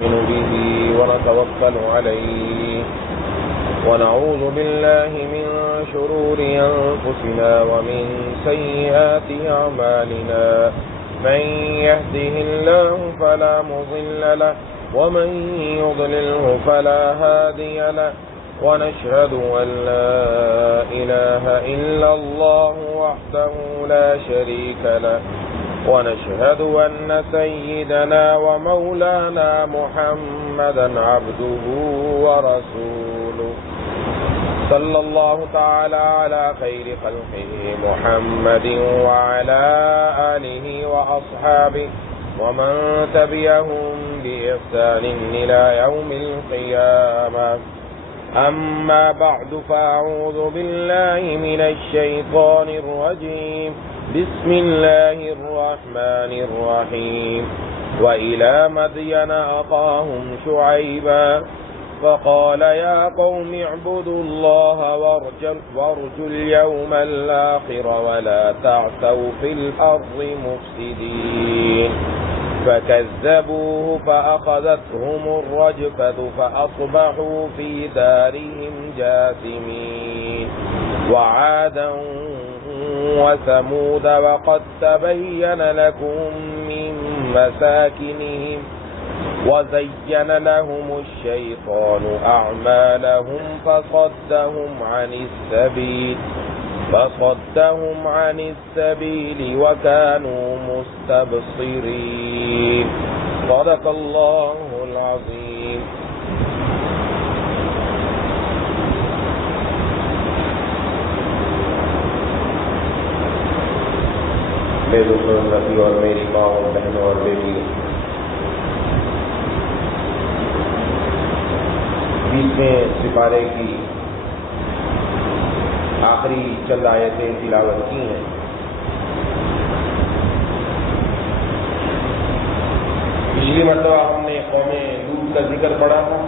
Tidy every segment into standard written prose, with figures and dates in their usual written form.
نؤمن به ونتوكل عليه ونعوذ بالله من شرور أنفسنا ومن سيئات أعمالنا من يهده الله فلا مضل له ومن يضلله فلا هادي له ونشهد أن لا إله إلا الله وحده لا شريك له ونشهد أن سيدنا ومولانا محمدا عبده ورسوله صلى الله تعالى على خير خلقه محمد وعلى آله وأصحابه ومن تبعهم بإحسان إلى يوم القيامة. أما بعد فأعوذ بالله من الشيطان الرجيم. بسم الله الرحمن الرحيم. وإلى مدين أخاهم شعيبا فقال يا قوم اعبدوا الله وارجوا اليوم الآخر ولا تعثوا في الأرض مفسدين. فكذبوه فأخذتهم الرجفة فأصبحوا في دارهم جاثمين. وعادا وثمود وقد تبين لكم من مساكنهم وزين لهم الشيطان أعمالهم فصدهم عن السبيل وكانوا مستبصرين. صدق الله العظيم. میرے دوستوں نبی اور میری ماں اور بہنوں اور بیٹی، 20ویں سپارے کی آخری چند آیتیں تلاوت کی ہیں. پچھلی مرتبہ ہم نے قوم لوط کا ذکر پڑھا تھا.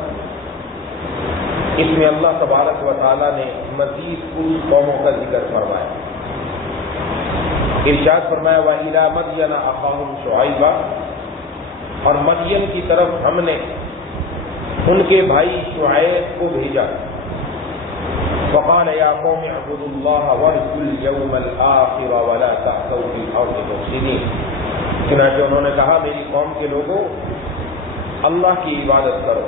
اس میں اللہ تبارک و تعالیٰ نے مزید کچھ قوموں کا ذکر فرمایا. ارشاد فرمایا وَإِلَىٰ مَدْيَنَ أَخَاهُمْ شُعَيْبًا، اور مدین کی طرف ہم نے ان کے بھائی شعیب کو بھیجا. فَقَالَ يَا قَوْمِ اعْبُدُوا اللَّهَ وَارْجُوا الْيَوْمَ الْآخِرَ وَلَا تَعْثَوْا فِي الْأَرْضِ مُفْسِدِينَ. چنانچہ انہوں نے کہا میری قوم کے لوگوں، اللہ کی عبادت کرو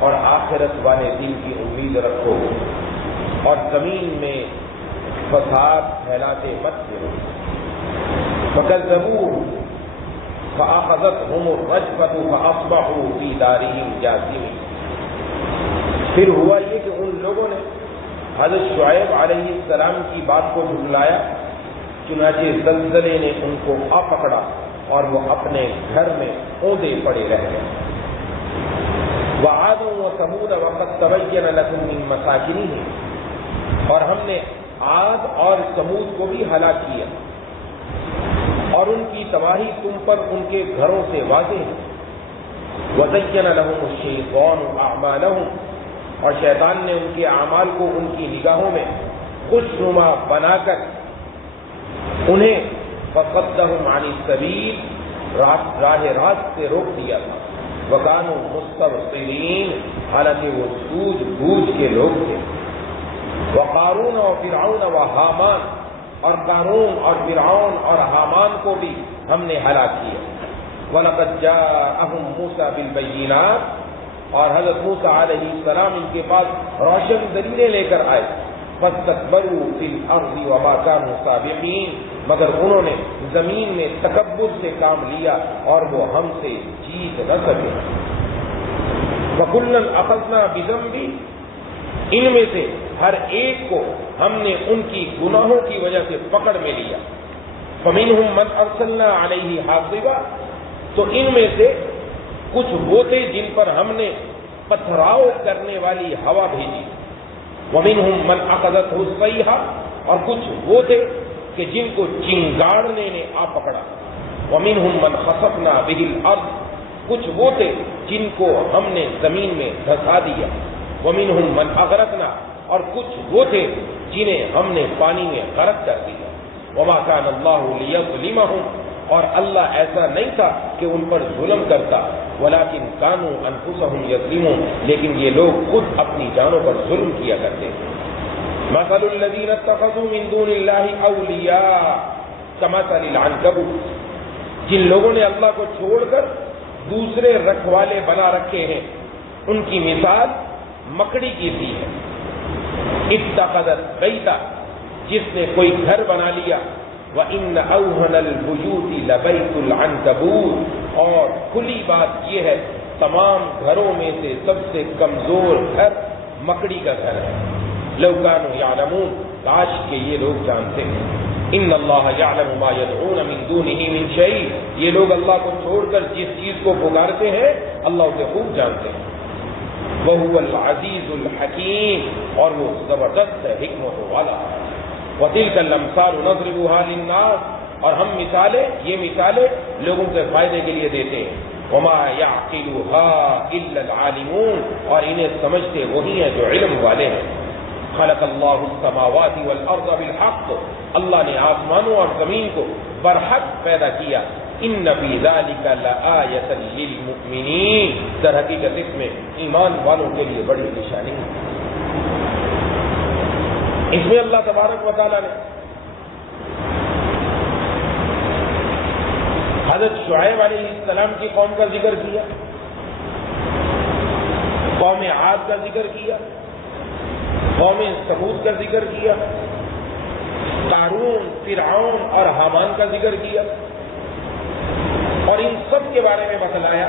اور آخرت والے دن کی امید رکھو اور زمین میں فساد پھیلاتے مت پھرو. فَكَذَّبُوهُ فَأَخَذَتْهُمُ الرَّجْفَةُ فَأَصْبَحُوا فِي دَارِهِمْ جَاثِمِينَ. پھر ہوا یہ کہ ان لوگوں نے حضرت شعیب علیہ السلام کی بات کو جھٹلایا، چنانچہ زلزلے نے ان کو آ پکڑا اور وہ اپنے گھر میں اوندا پڑے رہ گئے. وَعَادٌ وَثَمُودَ وَقَدْ تَبَيَّنَ لَكُم مِّن مَّسَاكِنِهِمْ، اور ہم نے عاد اور ثمود کو بھی ہلاک کیا اور ان کی تباہی تم پر ان کے گھروں سے واضح ہے. وَزَيَّنَ لَهُمُ الشَّيْطَانُ أَعْمَالَهُمْ، اور شیطان نے ان کے اعمال کو ان کی نگاہوں میں خوشنما بنا کر انہیں فَصَدَّهُمْ عَنِ السَّبِيلِ، راہ راست سے روک دیا تھا. وَكَانُوا مُسْتَبْصِرِينَ، حالانکہ وہ سوجھ بوجھ کے لوگ تھے. وقارون و فرعون و حامان، اور قارون اور فرعون اور حامان کو بھی ہم نے ہلاک کیا. وَلَقَدْ جَاءَهُمْ مُوسَىٰ بِالْبَيِّنَاتِ، اور حضرت موسیٰ علیہ السلام ان کے پاس روشن دلیلیں لے کر آئے. فَاسْتَكْبَرُوا فِي الْأَرْضِ وَمَا كَانُوا سَابِقِينَ، مگر انہوں نے زمین میں تکبر سے کام لیا اور وہ ہم سے جیت نہ سکے. وَكُلًّا أَخَذْنَا بِذَنبِهِ، ان میں سے ہر ایک کو ہم نے ان کی گناہوں کی وجہ سے پکڑ میں لیا. فَمِنْهُمْ مَنْ أَرْسَلْنَا عَلَيْهِ حَاصِبًا، تو ان میں سے کچھ وہ تھے جن پر ہم نے پتھراؤ کرنے والی ہوا بھیجی. وَمِنْهُمْ مَنْ أَخَذَتْهُ الصَّيْحَةُ، اور کچھ وہ تھے کہ جن کو چنگاڑنے نے آ پکڑا. وَمِنْهُمْ مَنْ خَسَفْنَا بِهِ الْأَرْضَ، کچھ وہ تھے جن کو ہم نے زمین میں دھسا دیا. وَمِنْهُمْ مَنْ أَغْرَقْنَا، اور کچھ وہ تھے جنہیں ہم نے پانی میں غرق کر دیا. وما كان اللہ لیظلمہم، اور اللہ ایسا نہیں تھا کہ ان پر ظلم کرتا، ولکن کانوا انفسهم یظلمون، لیکن یہ لوگ خود اپنی جانوں پر ظلم کیا کرتے ہیں۔ مثل الذین اتخذوا من دون اللہ اولیاء کمثل العنکبوت، جن لوگوں نے اللہ کو چھوڑ کر دوسرے رکھوالے بنا رکھے ہیں، ان کی مثال مکڑی کی سی ہے۔ اتخذت بیتا، جس نے کوئی گھر بنا لیا، وَإِنَّ أَوْهَنَ الْبُيُوتِ لَبَيْتُ الْعَنْكَبُوتِ، اور کھلی بات یہ ہے تمام گھروں میں سے سب سے کمزور گھر مکڑی کا گھر ہے۔ لَوْ كَانُوا يَعْلَمُونَ، کاش کہ یہ لوگ جانتے ہیں۔ ان اللہ یعلم ما یدعون من دونہ من شیء، یہ لوگ اللہ کو چھوڑ کر جس چیز کو پکارتے ہیں اللہ اسے خوب جانتے ہیں۔ وَهُوَ الْعَزِيزُ الْحَكِيمُ، اور وہ زبردست ہے، حکمت والا۔ وَتِلْكَ الْأَمْثَالُ نَضْرِبُهَا لِلنَّاسِ، اور ہم مثالیں، یہ مثالیں لوگوں کے فائدے کے لیے دیتے ہیں۔ وَمَا يَعْقِلُهَا إِلَّا الْعَالِمُونَ، اور انہیں سمجھتے وہی ہیں جو علم والے ہیں۔ خلق اللہ السماوات والارض بالحق، اللہ نے آسمانوں اور زمین کو برحق پیدا کیا۔ ان فی ذلک لآیۃ للمؤمنین، در حقیقت اس میں ایمان والوں کے لیے بڑی نشانی ہے۔ اس میں اللہ تبارک و تعالی نے حضرت شعیب علیہ السلام کی قوم کا ذکر کیا، قوم عاد کا ذکر کیا، قوم ثمود کا ذکر کیا، قارون، فرعون اور حامان کا ذکر کیا، اور ان سب کے بارے میں بتلایا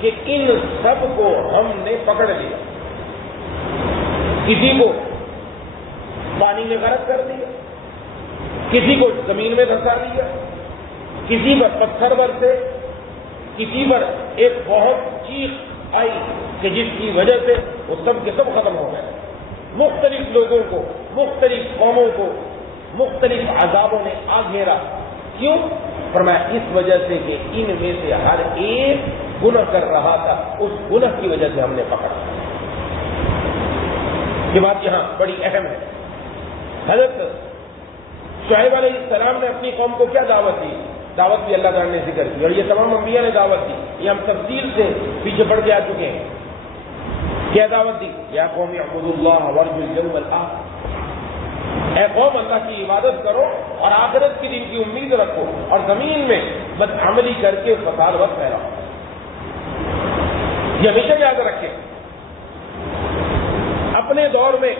کہ ان سب کو ہم نے پکڑ لیا، کسی کو پانی میں غرق کر دیا، کسی کو زمین میں دھسا دیا، کسی پر پتھر برسے، کسی پر ایک بہت چیخ آئی کہ جس کی وجہ سے وہ سب کے سب ختم ہو گئے۔ مختلف لوگوں کو، مختلف قوموں کو مختلف عذابوں نے آ گھیرا۔ کیوں؟ فرمایا اس وجہ سے کہ ان میں سے ہر ایک گناہ کر رہا تھا، اس گناہ کی وجہ سے ہم نے پکڑا۔ یہ بات یہاں بڑی اہم ہے۔ حضرت شعیب علیہ السلام نے اپنی قوم کو کیا دعوت دی؟ دعوت بھی اللہ تعالیٰ نے ذکر کی، اور یہ تمام انبیاء نے دعوت دی، یہ ہم تفصیل سے پیچھے پڑھ کے آ چکے ہیں۔ کیا دعوت دی؟ یا قوم اعبدوا اللہ وارجوا اليوم الآخر، اے قوم اللہ کی عبادت کرو اور آخرت کے دن کی امید رکھو، اور زمین میں بدعملی کر کے فساد مت پھیلاؤ۔ یہ ہمیشہ یاد رکھیں، اپنے دور میں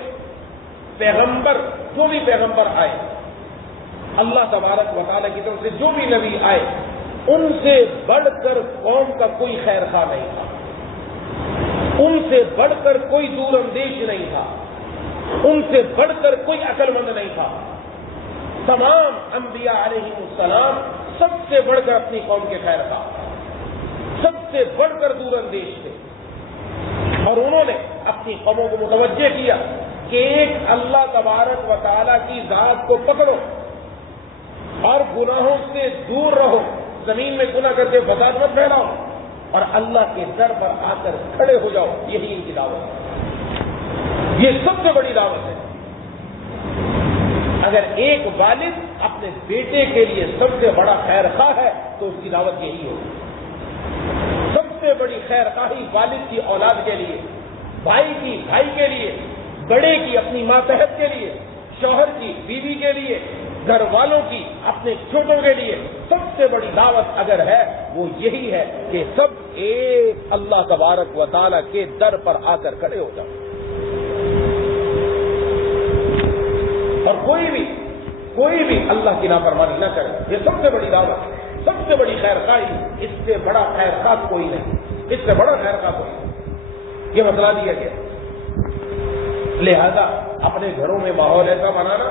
پیغمبر، جو بھی پیغمبر آئے، اللہ تبارک و تعالیٰ کی طرف سے جو بھی نبی آئے، ان سے بڑھ کر قوم کا کوئی خیر خواہ نہیں تھا، ان سے بڑھ کر کوئی دور اندیش نہیں تھا، ان سے بڑھ کر کوئی عقل مند نہیں تھا۔ تمام انبیاء علیہ السلام سب سے بڑھ کر اپنی قوم کے خیر خواہ، سب سے بڑھ کر دور اندیش تھے، اور انہوں نے اپنی قوموں کو متوجہ کیا کہ ایک اللہ تبارک و تعالیٰ کی ذات کو پکڑو اور گناہوں سے دور رہو، زمین میں گناہ کر کے فساد مت پھیلاؤ، اور اللہ کے در پر آ کر کھڑے ہو جاؤ۔ یہی ان کی دعوت ہے، یہ سب سے بڑی دعوت ہے۔ اگر ایک والد اپنے بیٹے کے لیے سب سے بڑا خیر خواہ ہے تو اس کی دعوت یہی ہوگی۔ سب سے بڑی خیر خواہی والد کی اولاد کے لیے، بھائی کی بھائی کے لیے، بڑے کی اپنی ماتحت کے لیے، شوہر کی بیوی کے لیے، گھر والوں کی اپنے چھوٹوں کے لیے سب سے بڑی دعوت اگر ہے وہ یہی ہے کہ سب ایک اللہ تبارک و تعالیٰ کے در پر آ کر کھڑے ہو جاؤ، اور کوئی بھی اللہ کی نافرمانی نہ کرے۔ یہ سب سے بڑی دعوت ہے، سب سے بڑی خیر خواہی، اس سے بڑا خیر خواہ کوئی نہیں، اس سے بڑا خیر خواہ کوئی نہیں، یہ بتلا دیا گیا۔ لہذا اپنے گھروں میں ماحول ایسا بنانا،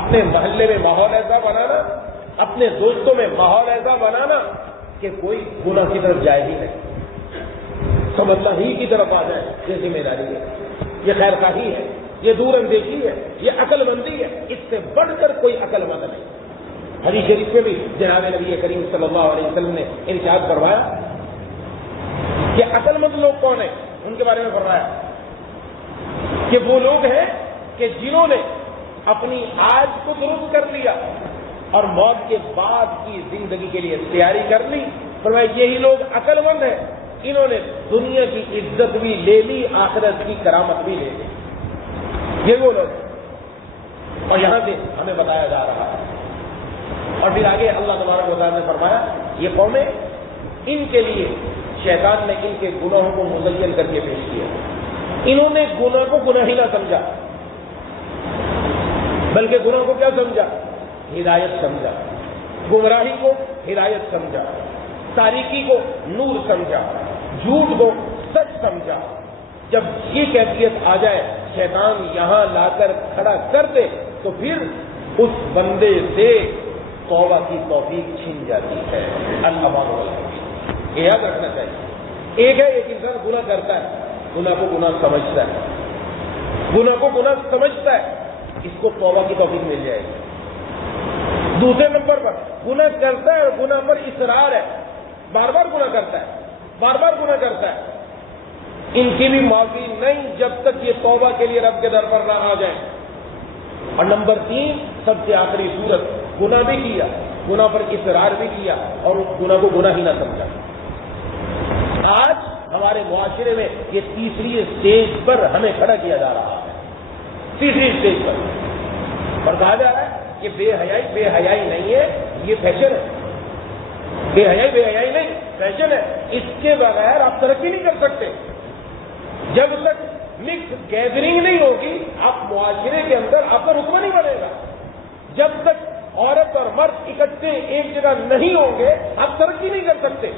اپنے محلے میں ماحول ایسا بنانا، اپنے دوستوں میں ماحول ایسا بنانا کہ کوئی گناہ کی طرف جائے ہی نہیں، سب اللہ ہی کی طرف آ جائے، یہ ذمہ داری ہے، یہ خیر خواہی ہے، یہ دور اندیشی ہے، یہ عقل مندی ہے، اس سے بڑھ کر کوئی عقل مند نہیں۔ حدیث شریف میں بھی جناب نبی کریم صلی اللہ علیہ وسلم نے ارشاد فرمایا کہ عقل مند لوگ کون ہیں، ان کے بارے میں فرمایا کہ وہ لوگ ہیں کہ جنہوں نے اپنی آج کو درست کر لیا اور موت کے بعد کی زندگی کے لیے تیاری کر لی، فرمایا یہی لوگ عقل مند ہیں، انہوں نے دنیا کی عزت بھی لے لی، آخرت کی کرامت بھی لے لی، یہ وہ لوگ۔ اور یہاں سے ہمیں بتایا جا رہا ہے، اور پھر آگے اللہ تبارک و تعالیٰ نے فرمایا یہ قومیں، ان کے لیے شیطان نے ان کے گناہوں کو مزین کر کے پیش کیا، انہوں نے گناہ کو گناہ ہی نہ سمجھا، بلکہ گناہ کو کیا سمجھا؟ ہدایت سمجھا، گمراہی کو ہدایت سمجھا، تاریکی کو نور سمجھا، جھوٹ کو سچ سمجھا۔ جب یہ کیفیت آ جائے، شیطان یہاں لا کر کھڑا کر دے، تو پھر اس بندے سے توبہ کی توفیق چھن جاتی ہے۔ اللہ یہ یاد رکھنا چاہیے۔ ایک ہے ایک انسان گناہ کرتا ہے، گناہ کو گناہ سمجھتا ہے، گناہ کو گناہ سمجھتا ہے، اس کو توبہ کی توفیق مل جائے گی۔ دوسرے نمبر پر گناہ کرتا ہے اور گناہ پر اصرار ہے، بار بار گناہ کرتا ہے، بار بار گناہ کرتا ہے، ان کی بھی معافی نہیں جب تک یہ توبہ کے لیے رب کے در پر نہ آ جائیں۔ اور نمبر 3 سب سے آخری صورت، گناہ بھی کیا، گناہ پر اصرار بھی کیا اور اس گناہ کو گناہ ہی نہ سمجھا۔ آج ہمارے معاشرے میں یہ تیسری اسٹیج پر ہمیں کھڑا کیا جا رہا ہے، تیسری اسٹیج پر، اور کہا جا رہا ہے کہ بے حیائی نہیں ہے، یہ فیشن ہے۔ بے حیائی نہیں، فیشن ہے، اس کے بغیر آپ ترقی نہیں کر سکتے۔ جب تک مکس گیدرنگ نہیں ہوگی، آپ معاشرے کے اندر آپ کا رتبہ نہیں بنے گا۔ جب تک عورت اور مرد اکٹھے ایک جگہ نہیں ہوں گے، آپ ترقی نہیں کر سکتے۔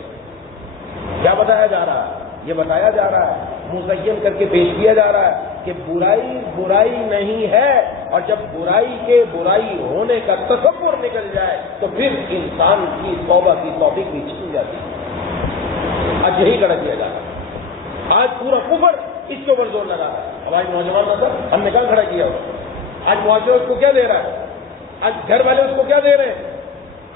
کیا بتایا جا رہا ہے؟ یہ بتایا جا رہا ہے، مزین کر کے پیش کیا جا رہا ہے کہ برائی نہیں ہے، اور جب برائی کے برائی ہونے کا تصور نکل جائے تو پھر انسان کی توبہ کی توفیق بھی چھن جاتی ہے۔ آج یہی کڑا کیا جا رہا ہے، آج پورا کفر اس کے اوپر زور لگا رہا ہے۔ ہمارے نوجوان نسل ہم نے کہاں کھڑا کیا ہوا؟ آج معاشرہ اس کو کیا دے رہا ہے؟ آج گھر والے اس کو کیا دے رہے ہیں؟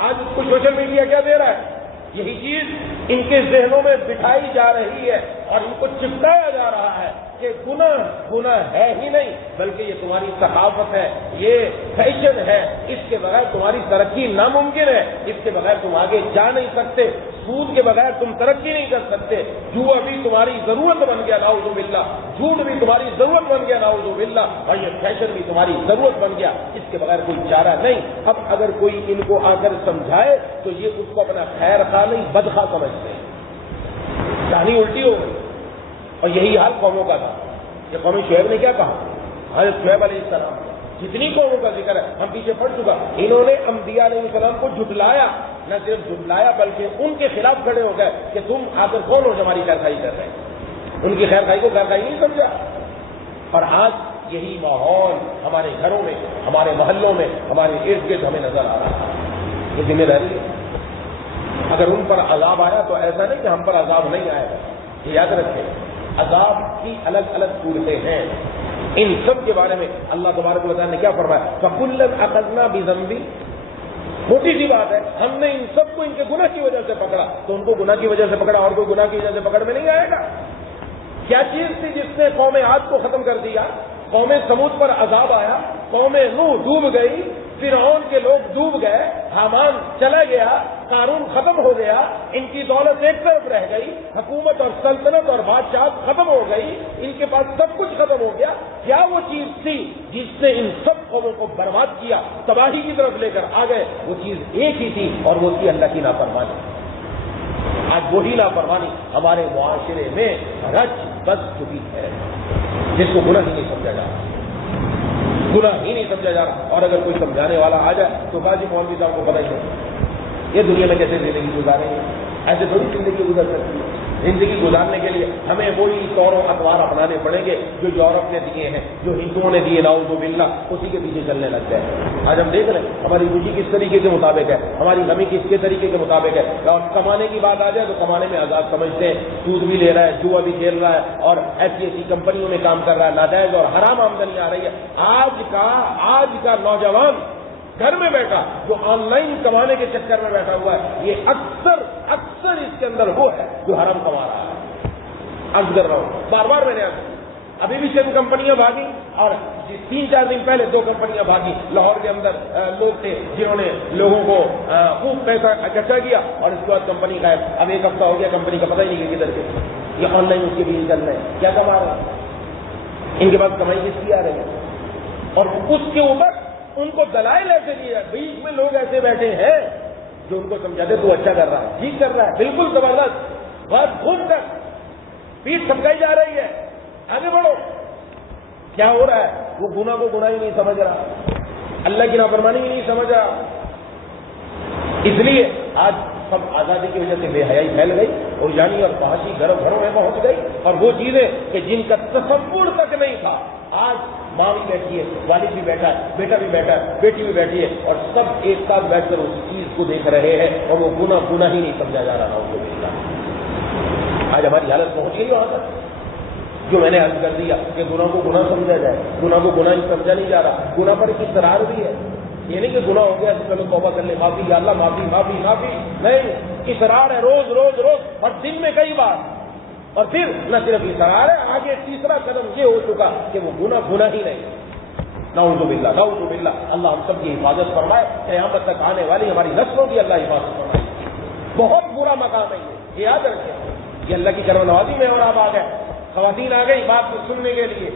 آج اس کو سوشل میڈیا کیا دے رہا ہے؟ یہی چیز ان کے ذہنوں میں بٹھائی جا رہی ہے اور ان کو چپکایا جا رہا ہے کہ گناہ ہے ہی نہیں، بلکہ یہ تمہاری ثقافت ہے، یہ فیشن ہے، اس کے بغیر تمہاری ترقی ناممکن ہے، اس کے بغیر تم آگے جا نہیں سکتے، سود کے بغیر تم ترقی نہیں کر سکتے، جوا بھی تمہاری ضرورت بن گیا نعوذ باللہ، جھوٹ بھی تمہاری ضرورت بن گیا نعوذ باللہ، اور یہ فیشن بھی تمہاری ضرورت بن گیا، اس کے بغیر کوئی چارہ نہیں۔ اب اگر کوئی ان کو آ کر سمجھائے تو یہ اس کو اپنا خیر خواہ نہیں بدخواہ سمجھتے ہیں، کہانی الٹی ہو گئی۔ اور یہی حال قوموں کا تھا کہ قوم شعیب نے کیا کہا؟ حضرت شعیب علیہ السلام، جتنی قوموں کا ذکر ہے ہم پیچھے پڑ چکا، انہوں نے انبیاء علیہ السلام کو جھٹلایا، نہ صرف جھٹلایا بلکہ ان کے خلاف کھڑے ہو گئے کہ تم آخر کون ہو جو ہماری خیر خواہی کر رہے ہیں؟ ان کی خیر خواہی کو خیر خواہی نہیں سمجھا۔ اور آج یہی ماحول ہمارے گھروں میں، ہمارے محلوں میں، ہمارے ارد گرد ہمیں نظر آ رہا ہے۔ یہ ذمہ داری ہے، اگر ان پر عذاب آیا تو ایسا نہیں کہ ہم پر عذاب نہیں آئے گا، یہ یاد رکھیں، عذاب کی الگ الگ صورتیں ہیں۔ ان سب کے بارے میں اللہ تبارک و تعالیٰ نے کیا فرمایا؟ فَكُلًّا أَخَذْنَا بِذَنبِهِ، موٹی سی بات ہے، ہم نے ان سب کو ان کے گناہ کی وجہ سے پکڑا، تو ان کو گناہ کی وجہ سے پکڑا اور کوئی گناہ کی وجہ سے پکڑ میں نہیں آئے گا۔ کیا چیز تھی جس نے قوم عاد کو ختم کر دیا؟ قوم سمود پر عذاب آیا، قوم نوح ڈوب گئی، فرعون کے لوگ ڈوب گئے، حامان چلا گیا، قارون ختم ہو گیا، ان کی دولت ایک طرف رہ گئی، حکومت اور سلطنت اور بادشاہ ختم ہو گئی، ان کے پاس سب کچھ ختم ہو گیا۔ کیا وہ چیز تھی جس نے ان سب قوموں کو برباد کیا، تباہی کی طرف لے کر آ گئے؟ وہ چیز ایک ہی تھی اور وہ تھی اللہ کی نافرمانی۔ آج وہی نافرمانی ہمارے معاشرے میں رچ بس چکی ہے، جس کو گناہ ہی نہیں سمجھا جا رہا، گناہ ہی نہیں سمجھا جا رہا۔ اور اگر کوئی سمجھانے والا آ جائے تو باجی مولوی صاحب کو پتہ ہی نہیں یہ دنیا میں کیسے زندگی گزاریں گے، ایسے تھوڑی زندگی گزر سکتی ہے۔ زندگی گزارنے کے لیے ہمیں وہی طور و اطوار اپنانے پڑیں گے جو یورپ نے دیے ہیں، جو ہندوؤں نے دیے نعوذ باللہ، اسی کے پیچھے چلنے لگ جائے۔ آج ہم دیکھ رہے ہیں ہماری خوشی کس طریقے کے مطابق ہے، ہماری غمی کس کے طریقے کے مطابق ہے۔ اور کمانے کی بات آ جائے تو کمانے میں آزاد سمجھتے ہیں، سود بھی لے رہا ہے، جوا بھی کھیل رہا ہے، اور ایسی کمپنیوں میں کام کر رہا ہے، ناجائز اور حرام آمدنی آ رہی ہے۔ آج کا نوجوان گھر میں بیٹھا جو آن لائن کمانے کے چکر میں بیٹھا ہوا ہے، یہ اکثر اس کے اندر وہ ہے جو حرام کما رہا ہے۔ عرض کر رہا ہوں، بار بار میں نے ابھی بھی 3 کمپنیاں بھاگی، اور 3-4 دن پہلے 2 کمپنیاں بھاگی لاہور کے اندر۔ لوگ تھے جنہوں نے لوگوں کو خوب پیسہ اکٹھا کیا، اور اس کے بعد کمپنی غائب۔ اب 1 ہفتہ ہو گیا کمپنی کا پتہ ہی نہیں کہ کدھر کے، یہ آن لائن اس کے بھی چل رہے ہیں، کیا کما رہے ہیں، ان کے پاس کمائی کس کی آ رہی ہے؟ اور اس کے اوپر ان کو دلائل ایسے دیے، بیچ میں لوگ ایسے بیٹھے ہیں جو ان کو سمجھاتے تو اچھا کر رہا ہے، ٹھیک کر رہا ہے، بالکل زبردست، بہت خوب کر، پیٹ تھپکائی جا رہی ہے، آگے بڑھو۔ کیا ہو رہا ہے؟ وہ گناہ کو گناہ ہی نہیں سمجھ رہا، اللہ کی نافرمانی ہی نہیں سمجھ رہا۔ اس لیے آج سب آزادی کی وجہ سے بے حیائی پھیل گئی، اور یعنی اور فحاشی گھروں میں پہنچ گئی، اور وہ چیزیں کہ جن کا تصور تک نہیں تھا، آج ماں بھی بیٹھی ہے، والد بھی بیٹھا ہے، بیٹا بھی بیٹھا ہے، بیٹی بھی بیٹھی ہے، اور سب ایک ساتھ بیٹھ کر اس چیز کو دیکھ رہے ہیں، اور وہ گناہ ہی نہیں سمجھا جا رہا ان کو بالکل۔ آج ہماری حالت پہنچ گئی وہاں تک، جو میں نے عرض کر دیا کہ گناہ کو گناہ سمجھا جائے، گناہ کو گناہ ہی سمجھا نہیں جا رہا، گناہ پر ایک اصرار بھی ہے، یہ نہیں کہ گناہ ہو گیا چلو توبہ کر لیں، معافی یا اللہ، معافی معافی معافی، نہیں، اصرار ہے روز روز روز، اور دن میں کئی بار، اور پھر نہ صرف اصرار ہے، آگے تیسرا قدم یہ ہو چکا کہ وہ گناہ ہی نہیں۔ نعوذ باللہ نعوذ باللہ، اللہ ہم سب کی حفاظت فرمائے، قیامت تک آنے والی ہماری نسلوں کی اللہ حفاظت فرمائے۔ بہت برا مقام ہے یہ یاد رکھیں، یہ اللہ کی کرم نوازی میں، اور آپ آ گئے، خواتین آ گئی بات سننے کے لیے،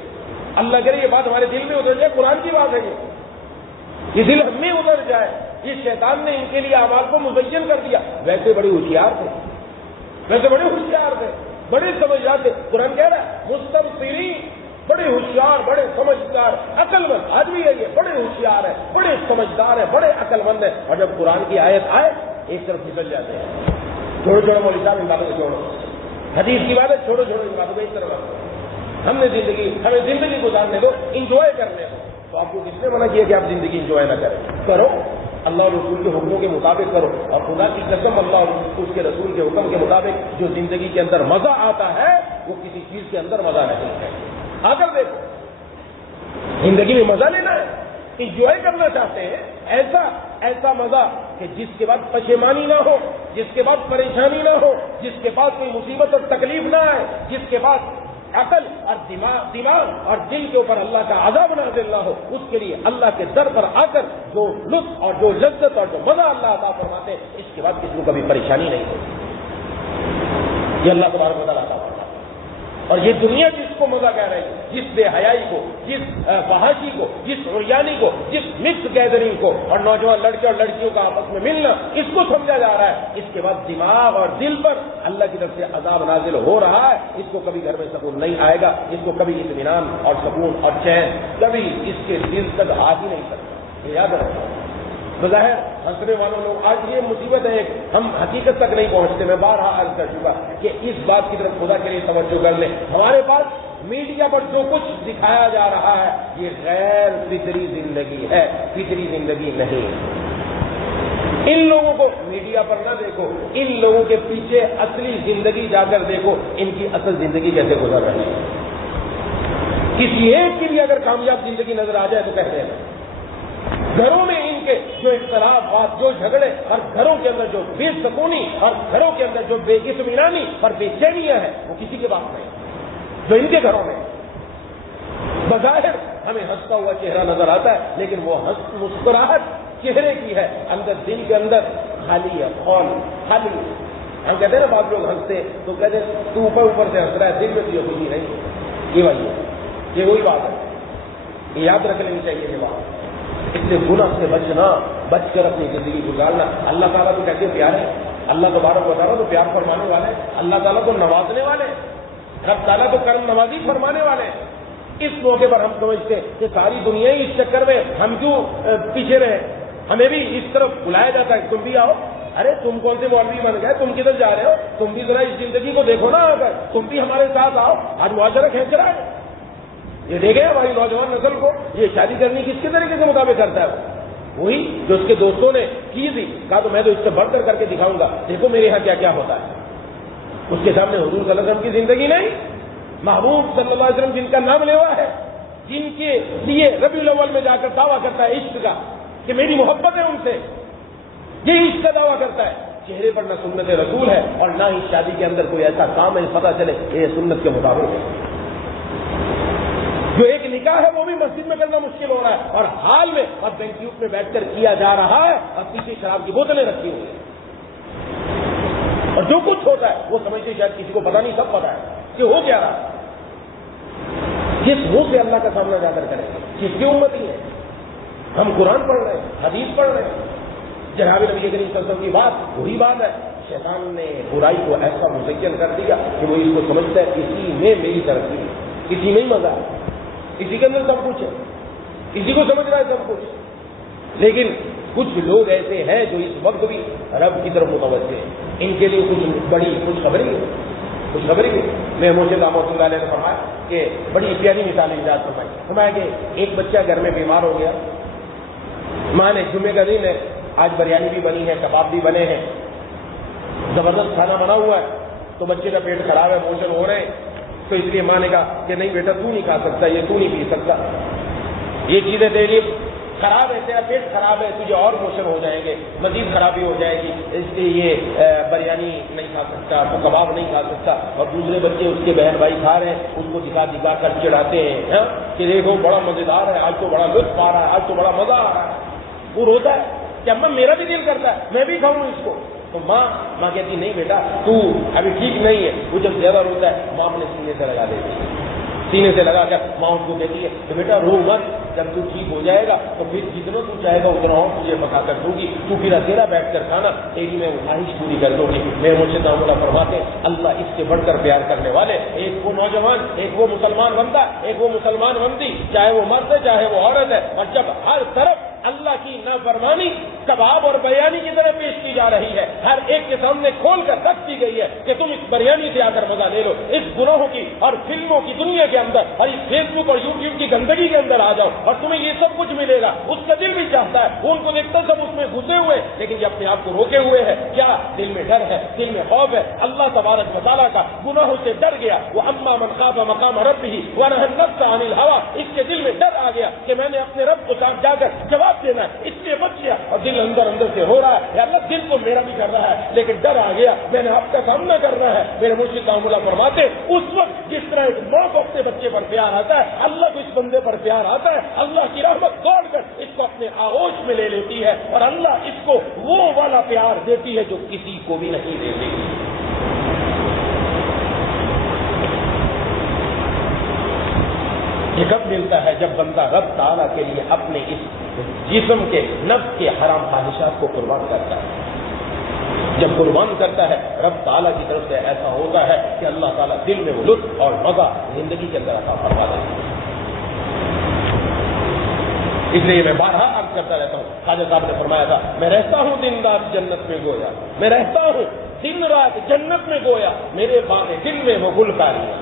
اللہ کرے یہ بات ہمارے دل میں اتر جائے، قرآن کی بات ہے یہ دل ہم میں اتر جائے۔ یہ شیطان نے ان کے لیے اعمال کو مزین کر دیا، ویسے بڑے ہوشیار تھے، ویسے بڑے ہوشیار تھے، بڑے سمجھدار تھے، قرآن کہہ رہا ہے مستبصرین، بڑے ہوشیار، بڑے سمجھدار، عقل مند، آج بھی ہے یہ، بڑے ہوشیار ہے، بڑے سمجھدار ہے، بڑے عقل مند ہے، اور جب قرآن کی آیت آئے ایک طرف پھسل جاتے ہیں۔ چھوڑو مولوی صاحب ان باتوں کو چھوڑو، حدیث کی بات ہے، چھوڑو ان باتوں کو ایک طرف رکھو، ہمیں زندگی گزارنے دو، انجوائے کرنے دو۔ تو آپ کو کس نے منع کیا کہ آپ زندگی انجوائے نہ کریں؟ کرو، اللہ اور رسول کے حکموں کے مطابق کرو، اور خدا کی قسم اللہ اور اس کے رسول کے حکم کے مطابق جو زندگی کے اندر مزہ آتا ہے وہ کسی چیز کے اندر مزہ نہیں ہے۔ آ کر دیکھو، زندگی میں مزہ لینا ہے، انجوائے کرنا چاہتے ہیں، ایسا مزہ کہ جس کے بعد پشیمانی نہ ہو، جس کے بعد پریشانی نہ ہو، جس کے بعد کوئی مصیبت اور تکلیف نہ آئے، جس کے بعد عقل اور دماغ اور دل کے اوپر اللہ کا عذاب نازل نہ ہو، اس کے لیے اللہ کے در پر آ کر جو لطف اور جو لذت اور جو مزہ اللہ عطا فرماتے ہیں، اس کے بعد کسی کو کبھی پریشانی نہیں ہوتی۔ یہ اللہ تبارک و تعالیٰ عطا فرماتا ہے۔ اور یہ دنیا جس کو مزہ کہہ رہی ہے، جس بے حیائی کو، جس فحاشی کو، جس عریانی کو، جس مکس گیدرنگ کو، اور نوجوان لڑکے اور لڑکیوں کا آپس میں ملنا، اس کو سمجھا جا رہا ہے، اس کے بعد دماغ اور دل پر اللہ کی طرف سے عذاب نازل ہو رہا ہے، اس کو کبھی گھر میں سکون نہیں آئے گا، اس کو کبھی اطمینان اور سکون اور چین کبھی اس کے دل تک آ ہی نہیں سکتا۔ یہ یاد رکھنا، بظاہر ہنسنے والوں لوگ، آج یہ مصیبت ہے، ہم حقیقت تک نہیں پہنچتے۔ میں بارہا عرض کر چکا کہ اس بات کی طرف خدا کے لیے توجہ کر لیں، ہمارے پاس میڈیا پر جو کچھ دکھایا جا رہا ہے یہ غیر فطری زندگی ہے، فطری زندگی نہیں۔ ان لوگوں کو میڈیا پر نہ دیکھو، ان لوگوں کے پیچھے اصلی زندگی جا کر دیکھو، ان کی اصل زندگی کیسے گزر رہی ہے۔ کسی ایک کی بھی اگر کامیاب زندگی نظر آ جائے تو کہتے ہیں گھروں میں ان کے جو اختلافات، جو جھگڑے، اور گھروں کے اندر جو بے سکونی، اور گھروں کے اندر جو بے اطمینانی اور بے چینیاں ہیں، وہ کسی کے پاس نہیں، جو ان کے گھروں میں بظاہر ہمیں ہنستا ہوا چہرہ نظر آتا ہے، لیکن وہ مسکراہٹ چہرے کی ہے، اندر دل کے اندر خالی ہے، خالی۔ ہم کہتے ہیں نا بعض لوگ ہنستے تو کہتے ہیں تو اوپر سے ہنس رہا ہے، دل میں تو یہ خوشی نہیں ہے۔ یہ وہی ہے، یہ وہی بات ہے، یہ یاد رکھ لینی چاہیے یہ بات۔ اس لیے گناہ سے بچنا، بچ کر اپنی زندگی گزارنا۔ اللہ تعالیٰ تو کیسے پیارے ہیں، اللہ تبارک و تعالیٰ تو پیار فرمانے والے ہیں، اللہ تعالیٰ تو نوازنے والے ہیں، رب تعالیٰ تو کرم نوازی فرمانے والے ہیں۔ اس موقع پر ہم سمجھتے ہیں کہ ساری دنیا ہی اس چکر میں، ہم کیوں پیچھے رہے، ہمیں بھی اس طرف بلایا جاتا ہے تم بھی آؤ۔ ارے تم کون سے مولوی بن گئے، تم کدھر جا رہے ہو، تم بھی ذرا اس زندگی کو دیکھو نا، اگر تم بھی ہمارے ساتھ آؤ۔ آج معاشرہ کھینچ رہا ہے، یہ دیکھیں ہماری نوجوان نسل کو، یہ شادی کرنے کی کس کے طریقے سے مطابق کرتا ہے، وہی جو اس کے دوستوں نے کی تھی، کہا تو میں تو اس سے بڑھ کر کے دکھاؤں گا، دیکھو میرے یہاں کیا کیا ہوتا ہے۔ اس کے سامنے حضور صلی اللہ علیہ وسلم کی زندگی نہیں، محبوب صلی اللہ علیہ وسلم جن کا نام لیوا ہے، جن کے لیے ربیع الاول میں جا کر دعویٰ کرتا ہے عشق کا کہ میری محبت ہے ان سے، یہ عشق کا دعویٰ کرتا ہے، چہرے پر نہ سنت رسول ہے اور نہ ہی شادی کے اندر کوئی ایسا کام ہے پتہ چلے یہ سنت کے مطابق ہے۔ جو ایک نکاح ہے وہ بھی مسجد میں کرنا مشکل ہو رہا ہے، اور حال میں اب بینکیوٹ میں بیٹھ کر کیا جا رہا ہے اور پیچھے شراب کی بوتلیں رکھی ہوئی ہیں، اور جو کچھ ہوتا ہے وہ سمجھتے شاید کسی کو پتا نہیں، سب پتا ہے کہ ہو کیا رہا ہے۔ جس منہ سے اللہ کا سامنا جا کر کریں گے، کس کی امتی ہے؟ ہم قرآن پڑھ رہے ہیں، حدیث پڑھ رہے ہیں، جناب نبی کریم صلی اللہ علیہ وسلم کی بات وہی بات ہے۔ شیطان نے برائی کو ایسا مزین کر دیا کہ وہ اس کو سمجھتا ہے اسی میں میری ترقی ہے، اسی میں ہی مزہ ہے، اسی کے اندر سب کچھ ہے، اسی کو سمجھ رہا ہے سب کچھ۔ لیکن کچھ لوگ ایسے ہیں جو اس وقت بھی رب کی طرف متوجہ ہیں، ان کے لیے کچھ بڑی خوشخبری ہے، خوشخبری ہے۔ میں مرشد رحمۃ اللہ علیہ نے فرمایا کہ بڑی پیاری مثال ایجاد فرمایا کہ ایک بچہ گھر میں بیمار ہو گیا، ماں نے جمعے کا دن ہے، آج بریانی بھی بنی ہے، کباب بھی بنے ہیں، زبردست کھانا بنا ہوا ہے، تو بچے کا پیٹ خراب ہے، موشن ہو رہے ہیں، تو اس لیے ماں نے کہا کہ نہیں بیٹا تو نہیں کھا سکتا، یہ تو نہیں پی سکتا، یہ چیزیں تیری خراب ہے، تیرا پیٹ خراب ہے، تجھے اور موشن ہو جائیں گے، مزید خرابی ہو جائے گی، اس لیے یہ بریانی نہیں کھا سکتا، تو کباب نہیں کھا سکتا۔ اور دوسرے بچے اس کے بہن بھائی کھا رہے ہیں، ان کو دکھا دکھا کر چڑھاتے ہیں کہ دیکھو بڑا مزیدار ہے، آج تو بڑا لطف آ رہا ہے، آج تو بڑا مزہ آ رہا ہے۔ وہ روتا ہے کہ اماں میرا بھی دل کرتا ہے میں بھی کھاؤں اس کو، تو ماں کہتی نہیں بیٹا تو ابھی ٹھیک نہیں ہے۔ وہ جب زیادہ روتا ہے ماں اپنے سینے سے لگا دیتی ہے، سینے سے لگا کر ماں ان کو کہتی ہے کہ بیٹا رو مت، جب تو ٹھیک ہو جائے گا تو پھر جتنا تو چاہے گا اتنا اور تجھے پکا کر دوں گی، تو پھر اکیلا بیٹھ کر کھانا، تیری میں خواہش پوری کر دوں گی۔ میرے مرشد رحمۃ اللہ فرماتے ہیں اللہ اس سے بڑھ کر پیار کرنے والے، ایک وہ نوجوان، ایک وہ مسلمان بندہ، ایک وہ مسلمان بندی، چاہے وہ مرد ہے چاہے وہ عورت ہے، اور جب ہر طرف اللہ کی نافرمانی کباب اور بریانی کی طرح پیش کی جا رہی ہے، ہر ایک کے سامنے کھول کر رکھ دی گئی ہے کہ تم اس بریانی سے آ کر مزہ لے لو، اس گناہوں کی اور فلموں کی دنیا کے اندر اور اس فیس بک اور یوٹیوب کی گندگی کے اندر آ جاؤ اور تمہیں یہ سب کچھ ملے گا۔ اس کا دل بھی چاہتا ہے، وہ ان کو دیکھتا سب اس میں گھسے ہوئے، لیکن یہ اپنے آپ کو روکے ہوئے ہے۔ کیا دل میں ڈر ہے، دل میں خوف ہے اللہ تبارک و تعالیٰ کا، گناہوں سے ڈر گیا، وہ اما من خاف مقام ربہ ونہى النفس عن الهوى، اس کے دل میں ڈر آ گیا کہ میں نے اپنے رب کو ساتھ جا کر جواب دینا ہے، اس سے بچ گیا، اور دل اندر سے ہو رہا ہے یا اللہ دل تو میرا بھی کر رہا ہے لیکن ڈر آ گیا میں نے آپ کا سامنا کرنا ہے۔ میرے مرشد رحمۃ اللہ فرماتے اس وقت جس طرح ایک ماں کو اپنے بچے پر پیار آتا ہے، اللہ کو اس بندے پر پیار آتا ہے، اللہ کی رحمت دوڑ کر اس کو اپنے آغوش میں لے لیتی ہے، اور اللہ اس کو وہ والا پیار دیتی ہے جو کسی کو بھی نہیں دیتی۔ یہ کب ملتا ہے؟ جب بندہ رب تعالیٰ کے لیے اپنے اس جسم کے نفس کے حرام خواہشات کو قربان کرتا ہے۔ جب قربان کرتا ہے رب تعالیٰ کی طرف سے ایسا ہوتا ہے کہ اللہ تعالیٰ دل میں وہ لطف اور مزہ زندگی کے اندر عطا فرما دیتا ہے۔ اس لیے میں بارہا عرض کرتا رہتا ہوں، خواجہ صاحب نے فرمایا تھا میں رہتا ہوں دن رات جنت میں گویا، میں رہتا ہوں دن رات جنت میں گویا، میرے باغ دل میں وہ گل کاریاں،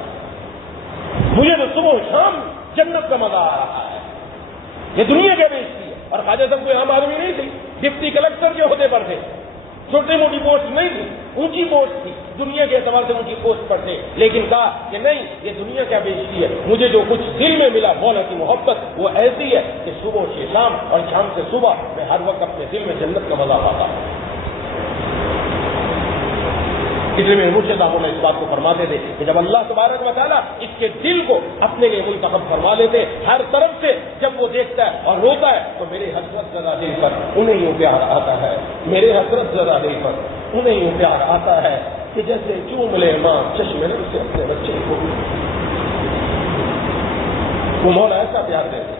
مجھے تو صبح شام جنت کا مزہ آ رہا ہے۔ یہ دنیا کیا بیچتی ہے؟ اور خواجہ صاحب کوئی عام آدمی نہیں تھی، ڈپٹی کلکٹر کے عہدے پر تھے، چھوٹی موٹی پوسٹ نہیں تھی، اونچی پوسٹ تھی، دنیا کے اعتبار سے اونچی پوسٹ پر تھے، لیکن کہا کہ نہیں یہ دنیا کیا بیچتی ہے، مجھے جو کچھ دل میں ملا مولا کی محبت وہ ایسی ہے کہ صبح سے شام اور شام سے صبح میں ہر وقت اپنے دل میں جنت کا مزہ پاتا ہوں۔ اس لیے میرے مرشد صاحب اس بات کو فرماتے تھے کہ جب اللہ تبارک و تعالیٰ اس کے دل کو اپنے لیے منتخب فرما لیتے ہر طرف سے، جب وہ دیکھتا ہے اور روتا ہے تو میرے حسرت زدہ دل پر انہیں یوں پیار آتا ہے، میرے حسرت زدہ دل پر انہیں یوں پیار آتا ہے کہ جیسے چوم لے ماں چشمے نم سے اپنے بچے کو، وہ مولا ایسا پیار دیتے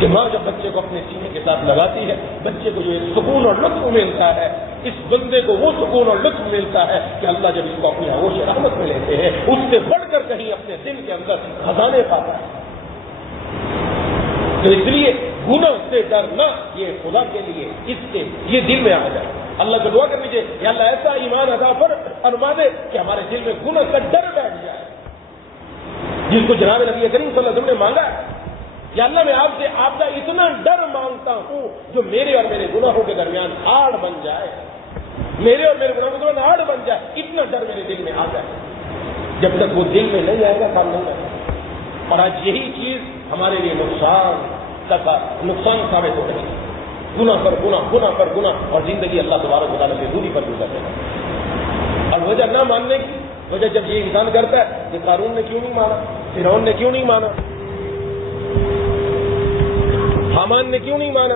کہ ماں جب بچے کو اپنے سینے کے ساتھ لگاتی ہے، بچے کو جو ایک سکون اور لطف ملتا ہے، اس بندے کو وہ سکون اور لطف ملتا ہے کہ اللہ جب اس کو اپنی آغوش رحمت میں لیتے ہیں اس سے بڑھ کر کہیں اپنے دل کے اندر خزانے پاتا ہے۔ تو اس لیے گناہ سے ڈرنا یہ خدا کے لیے اس سے یہ دل میں آ جائے، اللہ کو دعا کر لیجیے یا اللہ ایسا ایمان عطا فرما دے کہ ہمارے دل میں گناہ کا ڈر بیٹھ جائے، جس کو جناب نبی کریم صلی اللہ علیہ وسلم نے مانگا ہے، یا اللہ میں آپ سے آپ کا اتنا ڈر مانگتا ہوں جو میرے اور میرے گناہوں کے درمیان آڑ بن جائے، میرے اور میرے گناہوں کے درمیان آڑ بن جائے، اتنا ڈر میرے دل میں آ جائے۔ جب تک وہ دل میں نہیں آئے گا کام نہیں آئے گا، اور آج یہی چیز ہمارے لیے نقصان ثابت ہو رہی ہے، گناہ پر گناہ، گناہ پر گناہ، اور زندگی اللہ تبارک و تعالیٰ سے دوری پر گزر رہی ہے۔ اور وجہ نہ ماننے کی وجہ جب یہ انسان کرتا ہے کہ قارون نے کیوں نہیں مانا، فرعون نے کیوں نہیں مانا؟ حامان نے کیوں نہیں مانا؟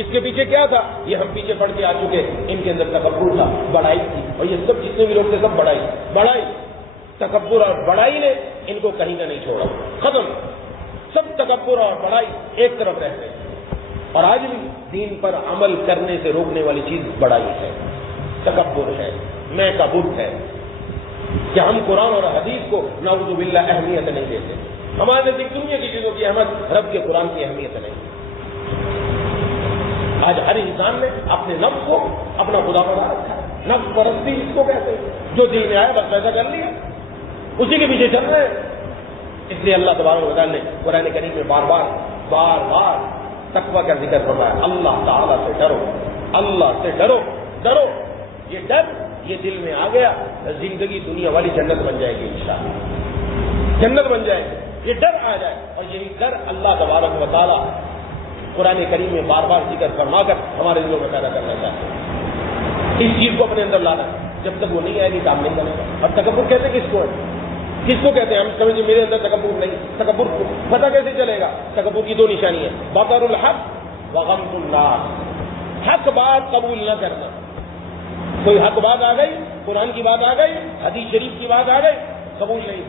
اس کے پیچھے کیا تھا؟ یہ ہم پیچھے پڑھ کے آ چکے، ان کے اندر تکبر تھا، بڑائی تھی، اور یہ سب جتنے بھی لوگ تھے سب بڑائی، تکبر اور بڑائی نے ان کو کہیں کا نہیں چھوڑا، ختم، سب تکبر اور بڑائی ایک طرف رہتے ہیں۔ اور آج بھی دین پر عمل کرنے سے روکنے والی چیز بڑائی ہے، تکبر ہے، میں کا بت ہے، کہ ہم قرآن اور حدیث کو نعوذ باللہ اہمیت نہیں دیتے، ہمارے نزدیک دنیا کی چیزوں کی اہمیت، رب کے قرآن کی اہمیت نہیں۔ آج ہر انسان نے اپنے نفس کو اپنا خدا بنا رکھا ہے، نفس پرستی اس کو کہتے ہیں، جو دین میں آیا بس ویسا کر لیا، اسی کے پیچھے چل رہے ہیں۔ اس لیے اللہ تبارک و تعالیٰ نے قرآن کریم میں بار بار تقویٰ کا ذکر فرمایا، اللہ تعالیٰ سے ڈرو، اللہ سے ڈرو، یہ ڈر یہ دل میں آ گیا، زندگی دنیا والی جنت بن جائے گی، انشاءاللہ جنت بن جائے گی، یہ ڈر آ جائے، اور یہی ڈر اللہ تبارک و تعالیٰ قرآن کریم میں بار ذکر فرما کر ہمارے دلوں میں پیدا کرنا چاہتے ہیں۔ اس چیز کو اپنے اندر لانا، جب تک وہ نہیں آئے گی کام نہیں کرے گا۔ اور تکبر کہتے کس کو ہے؟ کس کو کہتے ہیں؟ ہم سمجھے میرے اندر تکبر نہیں، تکبر پتہ کیسے چلے گا؟ تکبر کی دو نشانی ہے، بطر الحق وغمط الناس، حق بات قبول نہ کرنا۔ کوئی حق بات آ گئی، قرآن کی بات آ گئی، حدیث شریف کی بات آ گئی، قبول نہیں،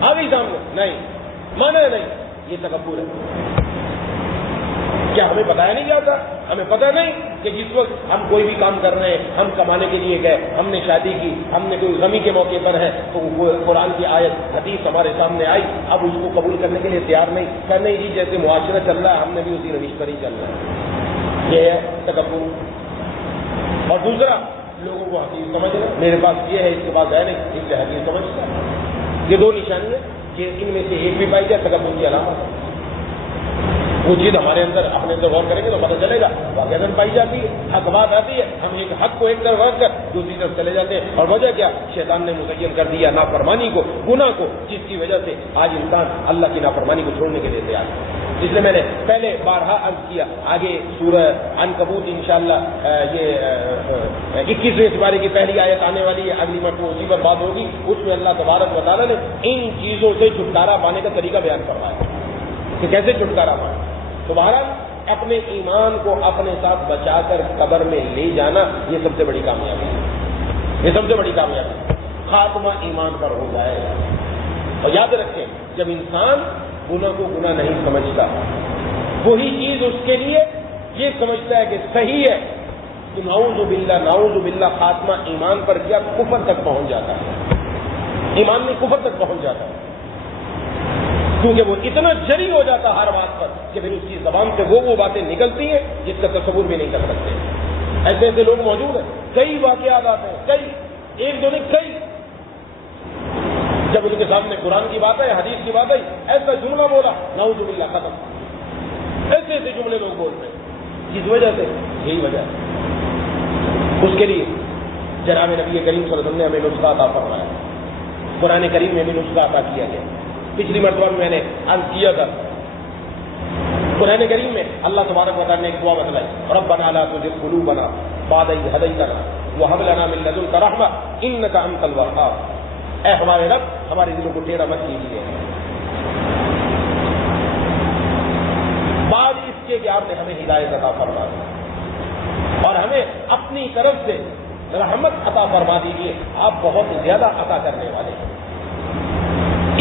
آ گئی سامنے نہیں، مانا نہیں، یہ تکبر ہے۔ کیا ہمیں بتایا نہیں جاتا؟ ہمیں پتہ نہیں کہ جس وقت ہم کوئی بھی کام کر رہے ہیں، ہم کمانے کے لیے گئے، ہم نے شادی کی، ہم نے کوئی غمی کے موقع پر ہے تو قرآن کی آیت حدیث ہمارے سامنے آئی، اب اس کو قبول کرنے کے لیے تیار نہیں، کہنے نہیں جی جیسے معاشرہ چل رہا ہے ہم نے بھی اسی روش پر ہی چل رہا ہے، یہ ہے تکبر۔ اور دوسرا، لوگوں کو حقیق سمجھنا، میرے پاس یہ ہے اس کے پاس ہے نہیں، اس سے حقیق سمجھتا ہے۔ یہ دو نشانی ہے، یہ ان میں سے ایک بھی پائی جائے تکبر کی علامت ہے۔ وہ چیز ہمارے اندر اپنے اندر غور کریں گے تو پتہ چلے گا، واقعات پائی جاتی ہے، حق بات آتی ہے، ہم ایک حق کو ایک طرف رکھ کر دوسری طرف چلے جاتے ہیں، اور وجہ کیا؟ شیطان نے مزین کر دیا نافرمانی کو، گناہ کو، جس کی وجہ سے آج انسان اللہ کی نافرمانی کو چھوڑنے کے لیے تیار ہے۔ اس لیے میں نے پہلے بارہا عرض کیا، آگے سورہ عنکبوت انشاءاللہ یہ 21ویں سپارے کی پہلی آیت آنے والی ہے، اگلی مرتبہ اسی پر بات ہوگی، اس میں اللہ تبارک و تعالیٰ نے ان چیزوں سے چھٹکارا پانے کا طریقہ بیان فرمایا کہ کیسے چھٹکارا پائے۔ تو بہرحال اپنے ایمان کو اپنے ساتھ بچا کر قبر میں لے جانا یہ سب سے بڑی کامیابی ہے، یہ سب سے بڑی کامیابی ہے، خاتمہ ایمان پر ہو جائے گا۔ اور یاد رکھیں، جب انسان گناہ کو گناہ نہیں سمجھتا، وہی چیز اس کے لیے یہ سمجھتا ہے کہ صحیح ہے، تو نعوذ باللہ خاتمہ ایمان پر کیا کفر تک پہنچ جاتا ہے، ایمان میں کفر تک پہنچ جاتا ہے، کیونکہ وہ اتنا جری ہو جاتا ہر بات پر کہ پھر اس کی زبان سے وہ باتیں نکلتی ہیں جس کا تصور بھی نہیں کر سکتے۔ ایسے ایسے لوگ موجود ہیں، کئی واقعات آتے ہیں، کئی، ایک دو نہیں کئی، جب ان کے سامنے قرآن کی بات ہے، حدیث کی بات ہے، ایسا جملہ بولا، نعوذ باللہ، ختم۔ ایسے ایسے جملے لوگ بولتے ہیں، جس وجہ سے یہی وجہ ہے۔ اس کے لیے جناب نبی کریم صلی اللہ علیہ وسلم نے ہمیں نسخہ عطا فرمایا، قرآن کریم میں بھی نسخہ عطا کیا گیا۔ پچھلی مرتبہ میں نے عرض کیا تھا، قرآن کریم میں اللہ تبارک و تعالیٰ نے ایک دعا بتلائی، ربنا لا تزغ قلوبنا بعد إذ هديتنا وهب لنا من لدنك رحمة إنك أنت الوهاب۔ اے ہمارے رب، ہمارے دلوں کو ٹیڑھا مت کیجیے، بعد اس کے کہ آپ نے ہمیں ہدایت عطا فرما دی اور ہمیں اپنی طرف سے رحمت عطا فرما دیجیے، آپ بہت زیادہ عطا کرنے والے ہیں۔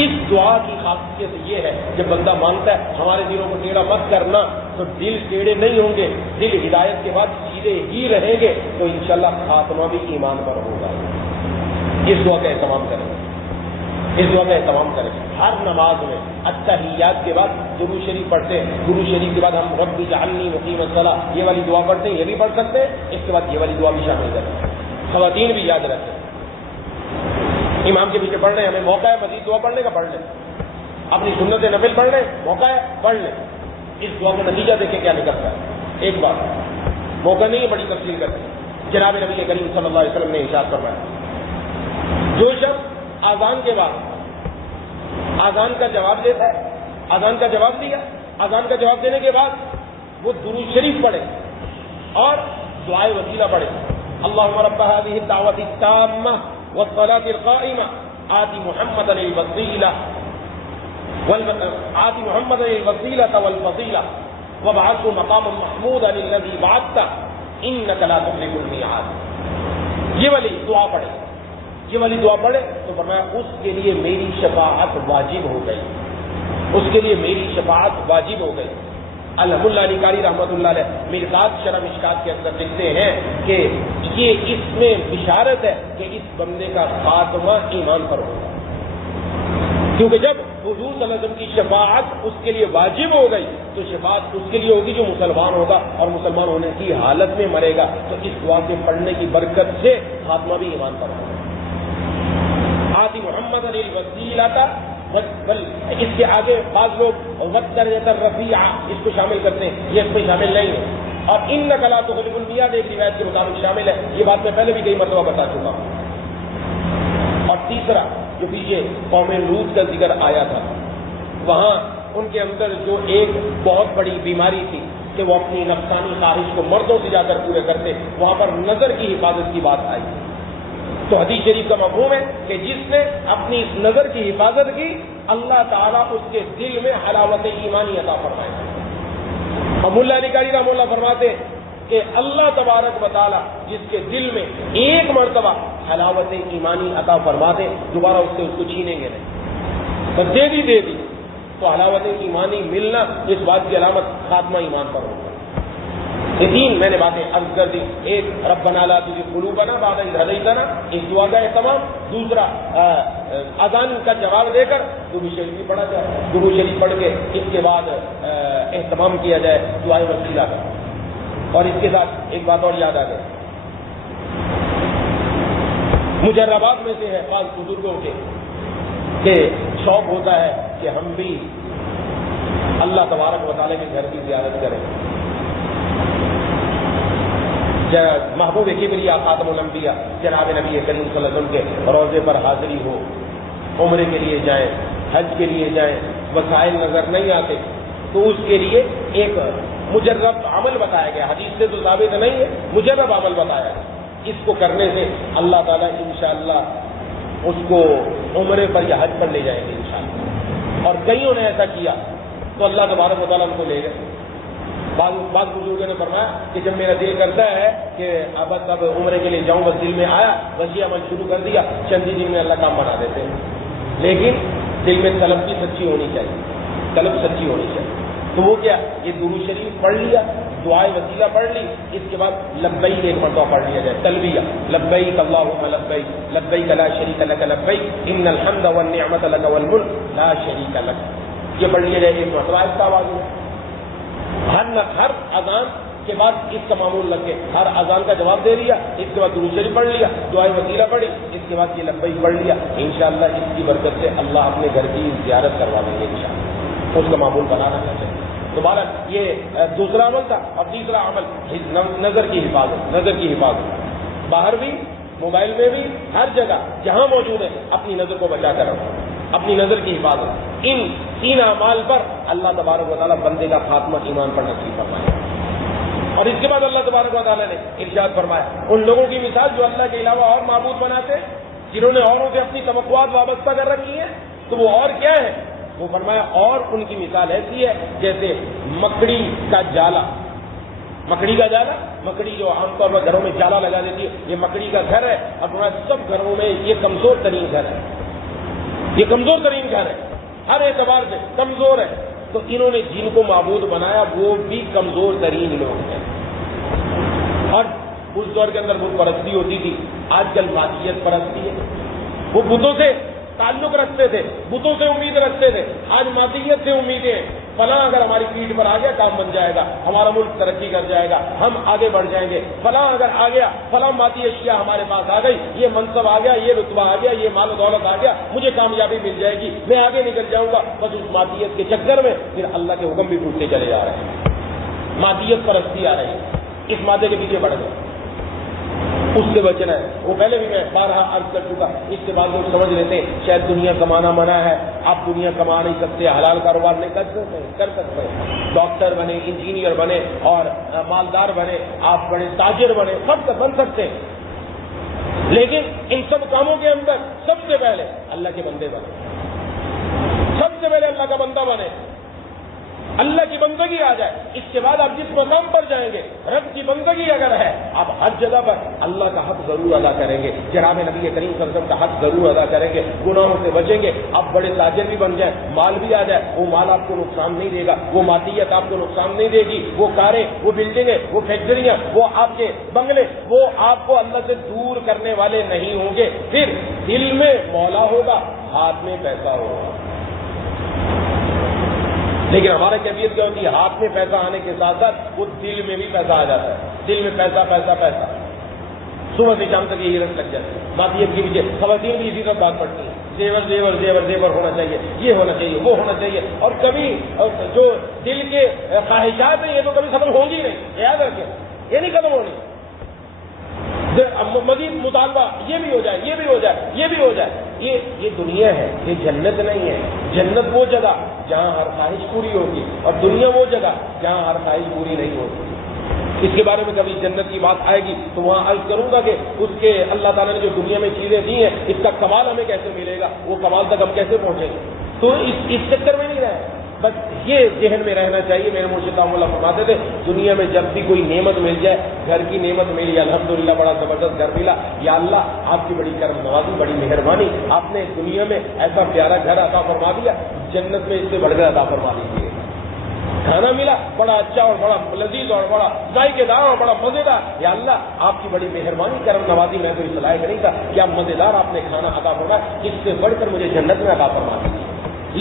اس دعا کی خاصیت یہ ہے، جب بندہ مانگتا ہے ہمارے دلوں کو ٹیڑھا مت کرنا، تو دل ٹیڑھے نہیں ہوں گے، دل ہدایت کے بعد سیدھے ہی رہیں گے، تو انشاءاللہ خاتمہ بھی ایمان پر ہوگا۔ اس دعا کا اہتمام کریں، اس دعا کا اہتمام کریں۔ ہر نماز میں التحیات کے بعد درود شریف پڑھتے ہیں، درود شریف کے بعد ہم رب اجعلنی مقیم الصلاۃ یہ والی دعا پڑھتے ہیں، یہ بھی پڑھ سکتے ہیں، اس کے بعد یہ والی دعا بھی شامل کریں۔ خواتین بھی یاد رکھیں، امام کے پیچھے پڑھ رہے ہیں، ہمیں موقع ہے مزید دعا پڑھنے کا، پڑھ لیں، اپنی سنت نفل پڑھ لیں، موقع ہے پڑھ لیں۔ اس دعا کا نتیجہ دیکھیں کیا نکلتا ہے۔ ایک بات موقع نہیں ہے بڑی تفصیل کرتے، جناب نبی کریم صلی اللہ علیہ وسلم نے ارشاد فرمایا، جو شخص اذان کے بعد اذان کا جواب دیتا ہے، اذان کا جواب دیا، اذان کا جواب دینے کے بعد وہ درود شریف پڑھے اور دعائے وسیلہ پڑھے، اللہم رب هذه الدعوة التامة والصلاة القائمة آت محمدا الوسیلہ آت محمد الوسیلۃ والفضیلہ وابعثہ مقاما محمودا الذی وعدتہ انک لا تخلف المیعاد. یہ والی دعا پڑھے تو فرمایا اس کے لیے میری شفاعت واجب ہو گئی، اس کے لیے میری شفاعت واجب ہو گئی. الحمد اللہ علی قاری رحمۃ اللہ علیہ مرقات شرح مشکات کے اندر لکھتے ہیں کہ یہ اس میں بشارت ہے کہ اس بندے کا خاتمہ ایمان پر ہوگا، کیونکہ جب حضور صلی اللہ علیہ وسلم کی شفاعت اس کے لیے واجب ہو گئی تو شفاعت اس کے لیے ہوگی جو مسلمان ہوگا اور مسلمان ہونے کی حالت میں مرے گا. تو اس دعا کے پڑھنے کی برکت سے خاتمہ بھی ایمان پر ہوگا. آتی محمد الوسیلۃ، اس کے آگے بعض لوگ والدرجۃ الرفیعہ اس کو شامل کرتے ہیں، یہ اس میں شامل نہیں ہے. اور انک لا تخلف المیعاد ایک روایت کے مطابق شامل ہے. یہ بات میں پہلے بھی کئی مرتبہ بتا چکا ہوں. اور تیسرا جو پیچھے قوم لوط کا ذکر آیا تھا، وہاں ان کے اندر جو ایک بہت بڑی بیماری تھی کہ وہ اپنی نفسانی خواہش کو مردوں سے جا کر پورے کرتے، وہاں پر نظر کی حفاظت کی بات آئی. تو حدیث شریف کا مفہوم ہے کہ جس نے اپنی نظر کی حفاظت کی اللہ تعالیٰ اس کے دل میں حلاوت ایمانی عطا فرمائے. اب ملا علی قاری رحمہ اللہ فرماتے ہیں کہ اللہ تبارک و تعالیٰ جس کے دل میں ایک مرتبہ حلاوت ایمانی عطا فرما دے، دوبارہ اس سے اس کو چھینیں گے نہیں. تو دے دی تو حلاوت ایمانی ملنا اس بات کی علامت خاتمہ ایمان پر ہوگا. یہ تین میں نے باتیں عرض کر دی. ایک ربنا لا تزغ قلوبنا بعد اذ ہدیتنا، اس دعا کا اہتمام. دوسرا اذان کا جواب دے کر درود شریف بھی پڑھا جائے، درود شریف پڑھ کے اس کے بعد اہتمام کیا جائے دعائے وسیلہ کا. اور اس کے ساتھ ایک بات اور یاد آ گئی، مجربات میں سے ہے بعض بزرگوں کے کہ شوق ہوتا ہے کہ ہم بھی اللہ تبارک و تعالیٰ کے گھر کی زیارت کریں. محبوب کبریا خاتم الانبیاء جناب نبی کریم صلی اللہ علیہ وسلم کے روضے پر حاضری ہو، عمرے کے لیے جائیں، حج کے لیے جائیں، وسائل نظر نہیں آتے تو اس کے لیے ایک مجرب عمل بتایا گیا. حدیث سے تو ثابت نہیں ہے، مجرب عمل بتایا ہے. اس کو کرنے سے اللہ تعالیٰ انشاءاللہ اس کو عمرے پر یا حج پر لے جائیں گے انشاءاللہ. اور کئیوں نے ایسا کیا تو اللہ تبارک و تعالیٰ ان کو لے گئے. بعض بزرگوں نے فرمایا کہ جب میرا دل کرتا ہے کہ اب عمرے کے لیے جاؤں، بس دل میں آیا، بس یہ عمل شروع کر دیا، چند ہی دن میں اللہ کام بنا دیتے ہیں. لیکن دل میں طلب کی سچی ہونی چاہیے، طلب سچی ہونی چاہیے. تو وہ کیا، یہ درود شریف پڑھ لیا، دعائے وسیلہ پڑھ لی، اس کے بعد لبیک ایک مرتبہ پڑھ لیا جائے، تلبیہ لبیک اللہم لبیک لبیک لا شریک لک لبیک ان الحمد والنعمت لک والملک لا شریک لک. یہ پڑھ لیا جائے ایک مرتبہ اس کا آواز میں. ہر اذان کے بعد اس کا معمول لگ کے ہر اذان کا جواب دے لیا، اس کے بعد درود شریف پڑھ لیا، دعائے وسیلہ پڑھی، اس کے بعد یہ لبیک پڑھ لیا. انشاءاللہ اس کی برکت سے اللہ اپنے گھر کی زیارت کروا دیں گے انشاءاللہ. اس کا معمول بنانا چاہتے ہیں. تو بہرحال یہ دوسرا عمل تھا. اور تیسرا عمل نظر کی حفاظت. نظر کی حفاظت باہر بھی، موبائل میں بھی، ہر جگہ جہاں موجود ہے اپنی نظر کو بچا کر رکھو، اپنی نظر کی حفاظت. ان تین اعمال پر اللہ تبارک و تعالیٰ بندے کا خاتمہ ایمان پر نصیب فرمایا. اور اس کے بعد اللہ تبارک و تعالیٰ نے ارشاد فرمایا ان لوگوں کی مثال جو اللہ کے علاوہ اور معبود بناتے ہیں، جنہوں نے اوروں سے اپنی توقعات وابستہ کر رکھی ہیں. تو وہ اور کیا ہے؟ وہ فرمایا اور ان کی مثال ایسی ہے جیسے مکڑی کا جالا. مکڑی کا جالا، مکڑی جو عام طور پر گھروں میں جالا لگا دیتی ہے، یہ مکڑی کا گھر ہے. اور تمہارے سب گھروں میں یہ کمزور ترین گھر ہے، یہ کمزور ترین گھر ہے، ہر اعتبار سے کمزور ہے. تو انہوں نے جن کو معبود بنایا وہ بھی کمزور ترین لوگ ہیں. اور اس دور کے اندر بت پرستی ہوتی تھی، آج کل مادیت پرستی ہے. وہ بتوں سے تعلق رکھتے تھے، بتوں سے امید رکھتے تھے، آج مادیت سے امیدیں ہیں. فلاں اگر ہماری پیٹھ پر آ گیا کام بن جائے گا، ہمارا ملک ترقی کر جائے گا، ہم آگے بڑھ جائیں گے. فلاں اگر آ گیا، فلاں مادی اشیاء ہمارے پاس آ گئی، یہ منصب آ گیا، یہ رتبہ آ گیا، یہ مال و دولت آ گیا، مجھے کامیابی مل جائے گی، میں آگے نکل جاؤں گا. بس اس مادیت کے چکر میں پھر اللہ کے حکم بھی ٹوٹتے چلے جا رہے ہیں. مادیت پرستی آ رہی ہے، اس مادے کے پیچھے بڑھ گئے. اس سے بچنا ہے. وہ پہلے بھی میں بارہا عرض کر چکا. اس کے بعد لوگ سمجھ لیتے ہیں شاید دنیا کمانا منع ہے، آپ دنیا کما نہیں سکتے، حلال کاروبار نہیں کر سکتے. ڈاکٹر بنے، انجینئر بنے اور مالدار بنے، آپ بڑے تاجر بنے، سب بن سکتے ہیں. لیکن ان سب کاموں کے اندر سب سے پہلے اللہ کے بندے بنے، سب سے پہلے اللہ کا بندہ بنے، اللہ کی بندگی آ جائے، اس کے بعد آپ جس مقام پر جائیں گے رب کی بندگی اگر ہے، آپ ہر جگہ پر اللہ کا حق ضرور ادا کریں گے، جناب نبی کریم صلی اللہ علیہ وسلم کا حق ضرور ادا کریں گے، گناہوں سے بچیں گے، آپ بڑے تاجر بھی بن جائیں، مال بھی آ جائے، وہ مال آپ کو نقصان نہیں دے گا، وہ مادیت آپ کو نقصان نہیں دے گی، وہ کاریں، وہ بلڈنگیں، وہ فیکٹریاں، وہ آپ کے بنگلے، وہ آپ کو اللہ سے دور کرنے والے نہیں ہوں گے۔ پھر دل میں مولا ہوگا، ہاتھ میں پیسہ ہوگا۔ لیکن ہمارا کیفیت کیا ہوتی ہے؟ ہاتھ میں پیسہ آنے کے ساتھ ساتھ وہ دل میں بھی پیسہ آ جاتا ہے، دل میں پیسہ پیسہ پیسہ، صبح سے شام تک یہی رنگ لگ جاتی ہے۔ مادیت کے پیچھے خواتین بھی اسی طرح بات پڑتی ہیں، زیور زیور زیور زیور ہونا چاہیے، یہ ہونا چاہیے، وہ ہونا چاہیے، اور کبھی جو دل کے خواہشات ہیں یہ تو کبھی ختم ہوں گی نہیں، یاد رکھیں، یہ نہیں ختم ہونی۔ مزید مطالبہ، یہ بھی ہو جائے، یہ بھی ہو جائے، یہ بھی ہو جائے۔ یہ دنیا ہے، یہ جنت نہیں ہے۔ جنت وہ جگہ جہاں ہر خواہش پوری ہوگی، اور دنیا وہ جگہ جہاں ہر خواہش پوری نہیں ہوگی۔ اس کے بارے میں کبھی جنت کی بات آئے گی تو وہاں عرض کروں گا کہ اس کے اللہ تعالیٰ نے جو دنیا میں چیزیں دی ہیں اس کا کمال ہمیں کیسے ملے گا، وہ کمال تک ہم کیسے پہنچیں گے۔ تو اس چکر میں نہیں رہے، بس یہ ذہن میں رہنا چاہیے۔ میرے مرشد رحمۃ اللہ فرماتے تھے دنیا میں جب بھی کوئی نعمت مل جائے، گھر کی نعمت ملی، الحمدللہ بڑا زبردست گھر ملا، یا اللہ آپ کی بڑی کرم نوازی، بڑی مہربانی، آپ نے دنیا میں ایسا پیارا گھر عطا فرما دیا، جنت میں اس سے بڑھ کر عطا فرما دیجیے۔ کھانا ملا بڑا اچھا اور بڑا لذیذ اور بڑا ذائقے دار اور بڑا مزیدار، یا اللہ آپ کی بڑی مہربانی کرم نوازی، میں تو اس لائق نہیں تھا، کیا مزیدار آپ نے کھانا عطا فرمایا، اس سے بڑھ کر مجھے جنت میں عطا فرما دیجیے۔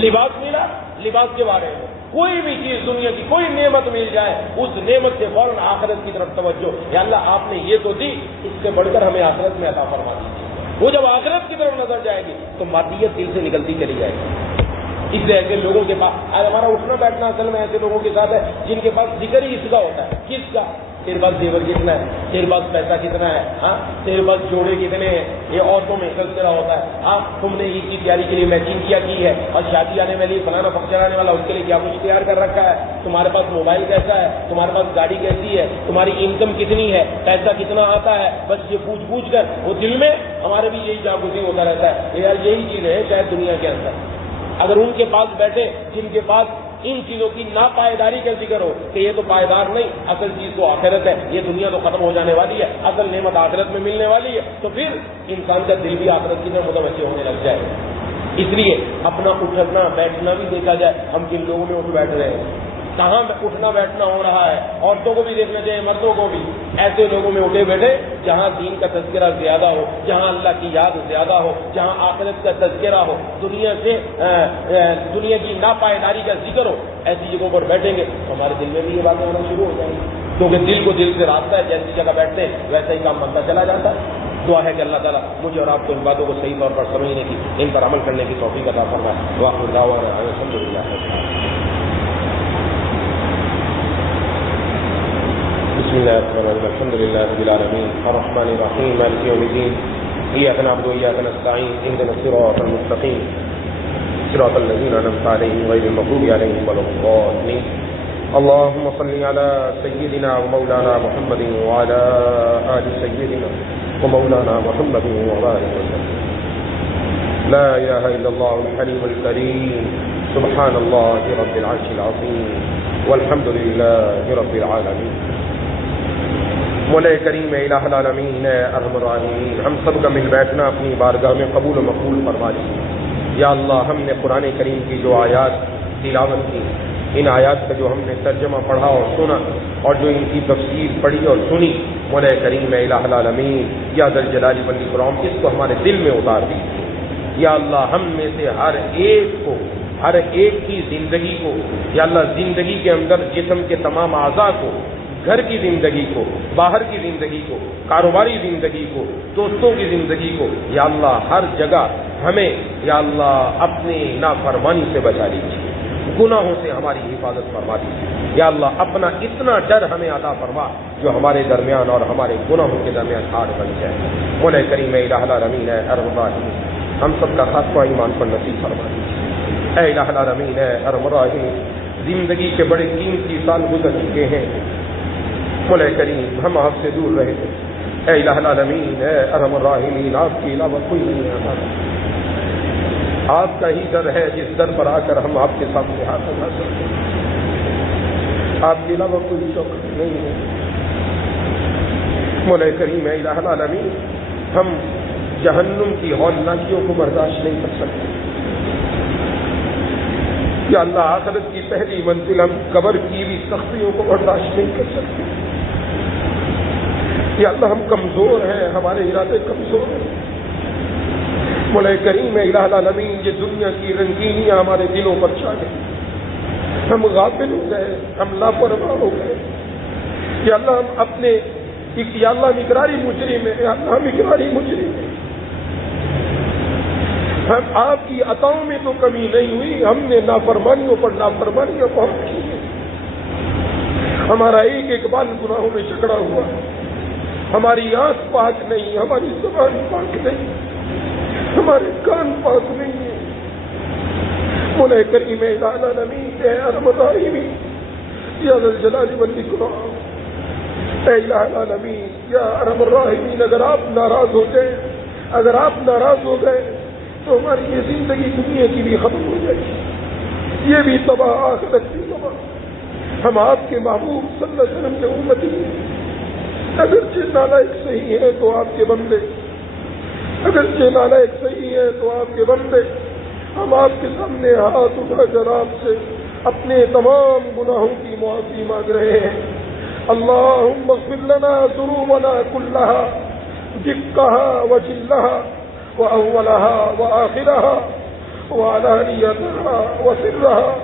لباس ملا، لباس کے بارے میں کوئی بھی چیز دنیا کی کوئی نعمت مل جائے، اس نعمت سے فوراً آخرت کی طرف توجہ، یا اللہ آپ نے یہ تو دی، اس سے بڑھ کر ہمیں آخرت میں عطا فرما دیجیے۔ وہ جب آخرت کی طرف نظر جائے گی تو مادیت دل سے نکلتی چلی جائے گی۔ اس لیے ایسے لوگوں کے پاس ہمارا اٹھنا بیٹھنا اصل میں ایسے لوگوں کے ساتھ ہے جن کے پاس ذکر ہی اس کا ہوتا ہے، کس کا؟ تیرے پاس زیور کتنا ہے، تیرے پاس پیسہ کتنا ہے، ہاں تیرے پاس جوڑے کتنے ہیں، یہ عورتوں میں سلسلہ ہوتا ہے، ہاں تم نے عید کی تیاری کے لیے میچنگ کیا کی ہے، اور شادی آنے والی فلانا فنکشن آنے والا، اس کے لیے کیا کچھ تیار کر رکھا ہے، تمہارے پاس موبائل کیسا ہے، تمہارے پاس گاڑی کیسی ہے، تمہاری انکم کتنی ہے، پیسہ کتنا آتا ہے، بس یہ پوچھ کر وہ دل میں ہمارے بھی یہی جاگزی ہوتا رہتا ہے، یار یہی چیز ہے شاید دنیا کے اندر۔ اگر ان کے پاس بیٹھے جن کے پاس ان چیزوں کی ناپائیداری کا ذکر ہو کہ یہ تو پائیدار نہیں، اصل چیز تو آخرت ہے، یہ دنیا تو ختم ہو جانے والی ہے، اصل نعمت آخرت میں ملنے والی ہے، تو پھر انسان کا دل بھی آخرت کی طرف متوجہ ہونے لگ جائے۔ اس لیے اپنا اٹھنا بیٹھنا بھی دیکھا جائے، ہم کن لوگوں میں اٹھ بیٹھ رہے ہیں، کہاں اٹھنا بیٹھنا ہو رہا ہے، عورتوں کو بھی دیکھنا چاہیے، مردوں کو بھی، ایسے لوگوں میں اٹھے بیٹھے جہاں دین کا تذکرہ زیادہ ہو، جہاں اللہ کی یاد زیادہ ہو، جہاں آخرت کا تذکرہ ہو، دنیا کی ناپائیداری کا ذکر ہو، ایسی جگہوں پر بیٹھیں گے تو ہمارے دل میں بھی یہ باتیں ہونا شروع ہو جائیں گی، کیونکہ دل کو دل سے رابطہ ہے، جیسی جگہ بیٹھتے ہیں ویسا ہی کام بنتا چلا جاتا ہے۔ دعا ہے کہ اللہ تعالیٰ مجھے اور آپ کو ان باتوں کو صحیح طور پر سمجھنے کی، ان پر عمل کرنے کی توفیق عطا فرمائے۔ وآخر دعوانا الحمدللہ۔ بسم الله الرحمن الرحيم، الحمد لله رب العالمين، الرحمن الرحيم، مالك يوم الدين، إياك نعبد وإياك نستعين، اهدنا الصراط المستقيم، صراط الذين أنعمت عليهم غير المغضوب عليهم ولا الضالين۔ اللهم صل على سيدنا ومولانا محمد وعلى آل سيدنا ومولانا محمد وبارك وسلم۔ لا إله إلا الله الحليم الكريم، سبحان الله رب العرش العظيم، والحمد لله رب العالمين۔ مولا کریم الہ العالمین ارحم الراحمین، ہم سب کا مل بیٹھنا اپنی بارگاہ میں قبول و مقبول فرما لیجیے۔ یا اللہ ہم نے قرآن کریم کی جو آیات تلاوت کی، ان آیات کا جو ہم نے ترجمہ پڑھا اور سنا، اور جو ان کی تفسیر پڑھی اور سنی، مولا کریم الہ العالمین یا ذا الجلال والاکرام اس کو ہمارے دل میں اتار دیجیے۔ یا اللہ ہم میں سے ہر ایک کی زندگی کو، یا اللہ زندگی کے اندر جسم کے تمام اعضاء کو، گھر کی زندگی کو، باہر کی زندگی کو، کاروباری زندگی کو، دوستوں کی زندگی کو، یا اللہ ہر جگہ ہمیں یا اللہ اپنی نافرمانی سے بچا لیجیے، گناہوں سے ہماری حفاظت فرما دیجیے۔ یا اللہ اپنا اتنا ڈر ہمیں عطا فرما جو ہمارے درمیان اور ہمارے گناہوں کے درمیان ہار بن جائے۔ مولا کریم الہ العالمین ارحم الراحمین، ہم سب کا خاصہ ایمان پر نصیب فرما دیجیے۔ اے الہ العالمین ارحم الراحمین، زندگی کے بڑے قیمتی سال گزر چکے ہیں، مولا کریم ہم آپ سے دور رہے تھے، اے الہ العالمین اے ارحم الراحمین، آپ کے علاوہ کوئی نہیں ہے ہمارا۔ آپ کا ہی در ہے جس در پر آ کر ہم آپ کے سامنے ہاتھ اٹھا سکتے ہیں، آپ کے علاوہ کوئی شوق نہیں ہے۔ مولا کریم الہ العالمین، ہم جہنم کی ہولناکیوں کو برداشت نہیں کر سکتے۔ یا اللہ، آخرت کی پہلی منزل ہم قبر کی بھی سختیوں کو برداشت نہیں کر سکتے۔ یا اللہ، ہم کمزور ہیں، ہمارے ارادے کمزور ہیں۔ مولا کریم الہ العالمین، یہ دنیا کی رنگینیاں ہمارے دلوں پر چھا گئی، ہم غافل ہو گئے، ہم لاپرواہ ہو گئے۔ یا اللہ، ہم اپنے یا اللہ مقراری مجرم ہے، یا اللہ مقراری مجرم ہے۔ ہم آپ کی عطاؤں میں تو کمی نہیں ہوئی، ہم نے نافرمانیوں پر نافرمانیاں بہت کی ہیں۔ ہمارا ایک ایک بال گناہوں میں جکڑا ہوا، ہماری آنکھ پاک نہیں، ہماری زبان پاک نہیں، ہمارے کان پاک نہیں ہے۔ مولا کریم الہ العالمین، اے ارحم الراحمین، یا ذا الجلال والاکرام، اے الہ العالمین، یا ارحم الراحمین، اگر آپ ناراض ہو جائیں، اگر آپ ناراض ہو گئے تو ہماری یہ زندگی دنیا کی بھی ختم ہو جائے گی، یہ بھی تباہ، آخرت بھی تباہ۔ ہم آپ کے محبوب صلی اللہ علیہ وسلم کے امتی ہیں، اگرچہ نالائق صحیح ہے تو آپ کے بندے، اگرچہ نالائق صحیح ہے تو آپ کے بندے، ہم آپ کے سامنے ہاتھ اٹھا کر آپ سے اپنے تمام گناہوں کی معافی مانگ رہے ہیں۔ اللہم اغفر لنا ذنوبنا کلہا، دقہا وجلہا وأولها وآخرها وعلانيتها وسرها۔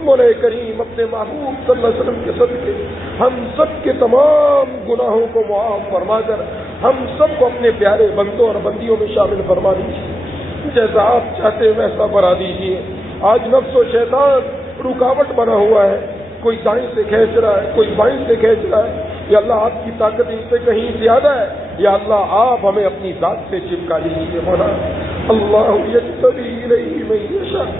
مولا کریم، اپنے محبوب صلی اللہ علیہ وسلم کے صدقے ہم سب کے تمام گناہوں کو معاف فرما کر ہم سب کو اپنے پیارے بندوں اور بندیوں میں شامل فرما دیجیے، جیسا آپ چاہتے ہیں ویسا بنا دیجیے۔ آج نفس و شیطان رکاوٹ بنا ہوا ہے، کوئی دائیں سے کھینچ رہا ہے، کوئی بائیں سے کھینچ رہا ہے۔ یا اللہ، آپ کی طاقت ان سے کہیں زیادہ ہے، یا اللہ آپ ہمیں اپنی ذات سے چپکا لیجیے۔ مولا اللہ یجتبی الیہ من یشاء،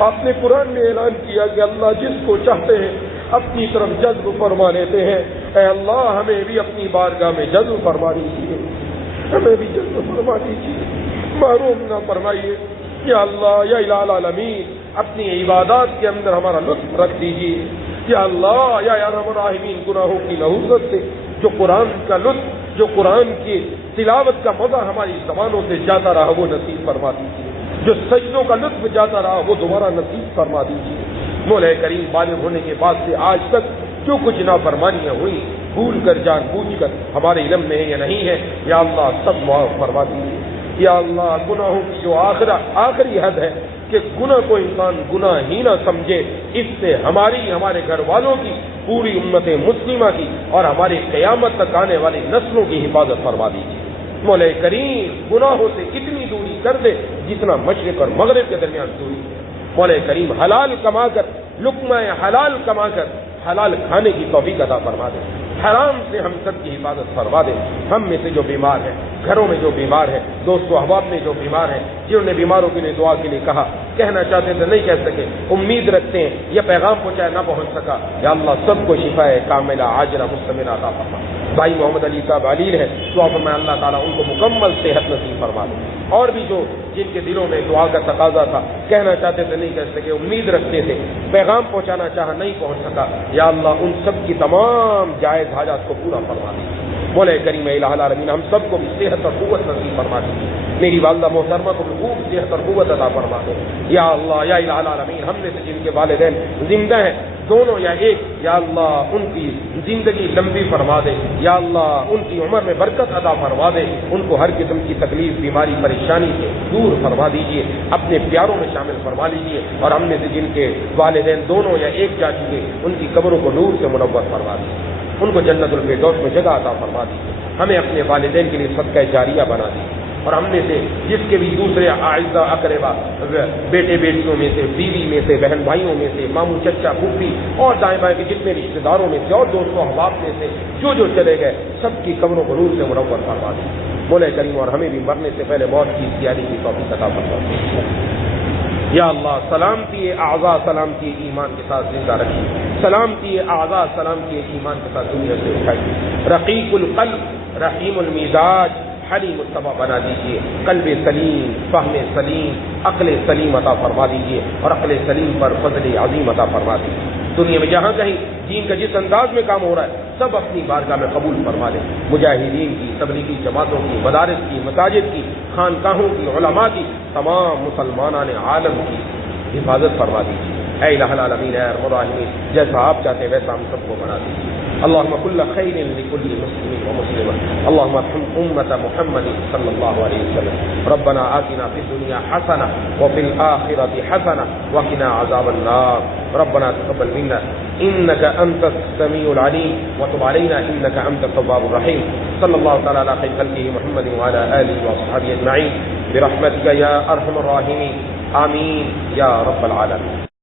آپ نے قرآن میں اعلان کیا کہ اللہ جس کو چاہتے ہیں اپنی طرف جذب فرما لیتے ہیں۔ اے اللہ، ہمیں بھی اپنی بارگاہ میں جذب فرما دیجیے، ہمیں بھی جذب فرما دیجیے، محروم نہ فرمائیے۔ یا اللہ، یا الہ العالمین، اپنی عبادات کے اندر ہمارا لطف رکھ دیجیے۔ یا اللہ، یا ارحم الراحمین، گناہوں کی نحوست سے جو قرآن کا لطف، جو قرآن کی تلاوت کا مزہ ہماری زبانوں سے جاتا رہا وہ نصیب فرما دیجیے، جو سجدوں کا لطف جاتا رہا وہ دوبارہ نصیب فرما دیجیے۔ مولا کریم، بالغ ہونے کے بعد سے آج تک جو کچھ نافرمانیاں ہوئی، بھول کر جان بوجھ کر، ہمارے علم میں ہے یا نہیں ہے، یا اللہ سب معاف فرما دیجیے۔ یا اللہ، گناہوں کی جو آخری حد ہے کہ گناہ کو انسان گناہ ہی نہ سمجھے، اس سے ہماری، ہمارے گھر والوں کی، پوری امت مسلمہ کی اور ہمارے قیامت تک آنے والی نسلوں کی حفاظت فرما دیجیے۔ مولا کریم، گناہوں سے اتنی دوری کر دے جتنا مشرق اور مغرب کے درمیان دوری ہے۔ مولا کریم، حلال کما کر، لقمہ حلال کما کر حلال کھانے کی توفیق عطا فرما دے، حرام سے ہم سب کی حفاظت فرما دے۔ ہم میں سے جو بیمار ہیں، گھروں میں جو بیمار ہیں، دوست و احباب میں جو بیمار ہیں، جنہوں نے بیماروں کے لیے دعا کے لیے کہا، کہنا چاہتے تھے نہیں کہہ سکے، امید رکھتے ہیں یہ پیغام پہنچایا نہ پہنچ سکا، یا اللہ سب کو شفا کاملہ عاجلہ مستمرہ عطا فرما۔ بھائی محمد علی صاحب علیل ہے، دعا فرمائے اللہ تعالیٰ ان کو مکمل صحت نصیب فرما دے۔ اور بھی جو جن کے دلوں میں دعا کا تقاضا تھا، کہنا چاہتے تھے نہیں کہہ سکے، امید رکھتے تھے، پیغام پہنچانا چاہا نہیں پہنچ سکا، یا اللہ ان سب کی تمام جائز حاجات کو پورا فرما دے۔ مولا کریم الہ العالمین، ہم سب کو بھی صحت اور قوت نصیب فرما دیجیے۔ میری والدہ محترمہ کو بھی خوب صحت اور قوت عطا فرما دے۔ یا اللہ، یا الہ العالمین، ہم میں سے جن کے والدین زندہ ہیں، دونوں یا ایک، یا اللہ ان کی زندگی لمبی فرما دے، یا اللہ ان کی عمر میں برکت عطا فرما دے، ان کو ہر قسم کی تکلیف، بیماری، پریشانی سے دور فرما دیجیے، اپنے پیاروں میں شامل فرما لیجیے۔ اور ہم میں سے جن کے والدین دونوں یا ایک جا چکے، ان کی قبروں کو نور سے منور فرما دیجیے، ان کو جنت الفردوس میں جگہ عطا فرما دیجیے۔ ہمیں اپنے والدین کے لیے صدقہ جاریہ بنا دیجیے، اور ہم میں سے جس کے بھی دوسرے اعزا اقربا، بیٹے بیٹیوں میں سے، بیوی میں سے، بہن بھائیوں میں سے، ماموں چچا پھوپھی اور دائیں بائیں کے جتنے رشتے داروں میں سے اور دوستوں احباب میں سے جو چلے گئے، سب کی قبروں کو نور سے منور فرما دیجیے۔ مولا کریم، اور ہمیں بھی مرنے سے پہلے موت کی تیاری کی توفیق عطا فرما دیجیے۔ یا اللہ، سلامتی اعضاء، سلامتی ایمان کے ساتھ زندہ رکھیے، سلامتی اعضاء، سلامتی ایمان کے ساتھ دنیا سے اٹھائیے۔ رقیق القلب، رحیم المزاج، حلیم الطبع بنا دیجیے، قلب سلیم، فہم سلیم، عقل سلیم عطا فرما دیجیے، اور عقل سلیم پر فضل عظیم عطا فرما دیجیے۔ دنیا میں جہاں کہیں دین کا جس انداز میں کام ہو رہا ہے سب اپنی بارگاہ میں قبول فرما لیں۔ مجاہدین کی، تبلیغی جماعتوں کی، مدارس کی، مساجد کی، خانقاہوں کی، علماء کی، تمام مسلمانان عالم کی حفاظت فرما دیجیے۔ اے الہ العالمین، اے ارحم الراحمین، جیسا آپ چاہتے ہیں ویسا ہم سب کو بنا دیجیے۔ اللهم كل خير لكل مسلم ومسلمة، اللهم ارحم أمة محمد صلى الله عليه وسلم۔ ربنا آتنا في الدنيا حسنة وفي الآخرة حسنة وقنا عذاب النار۔ ربنا تقبل منا إنك أنت السميع العليم وتب علينا إنك أنت التواب الرحيم۔ صلى الله تعالى على خير خلقه محمد وعلى آله وأصحابه أجمعين برحمتك يا أرحم الراحمين، آمين يا رب العالمين۔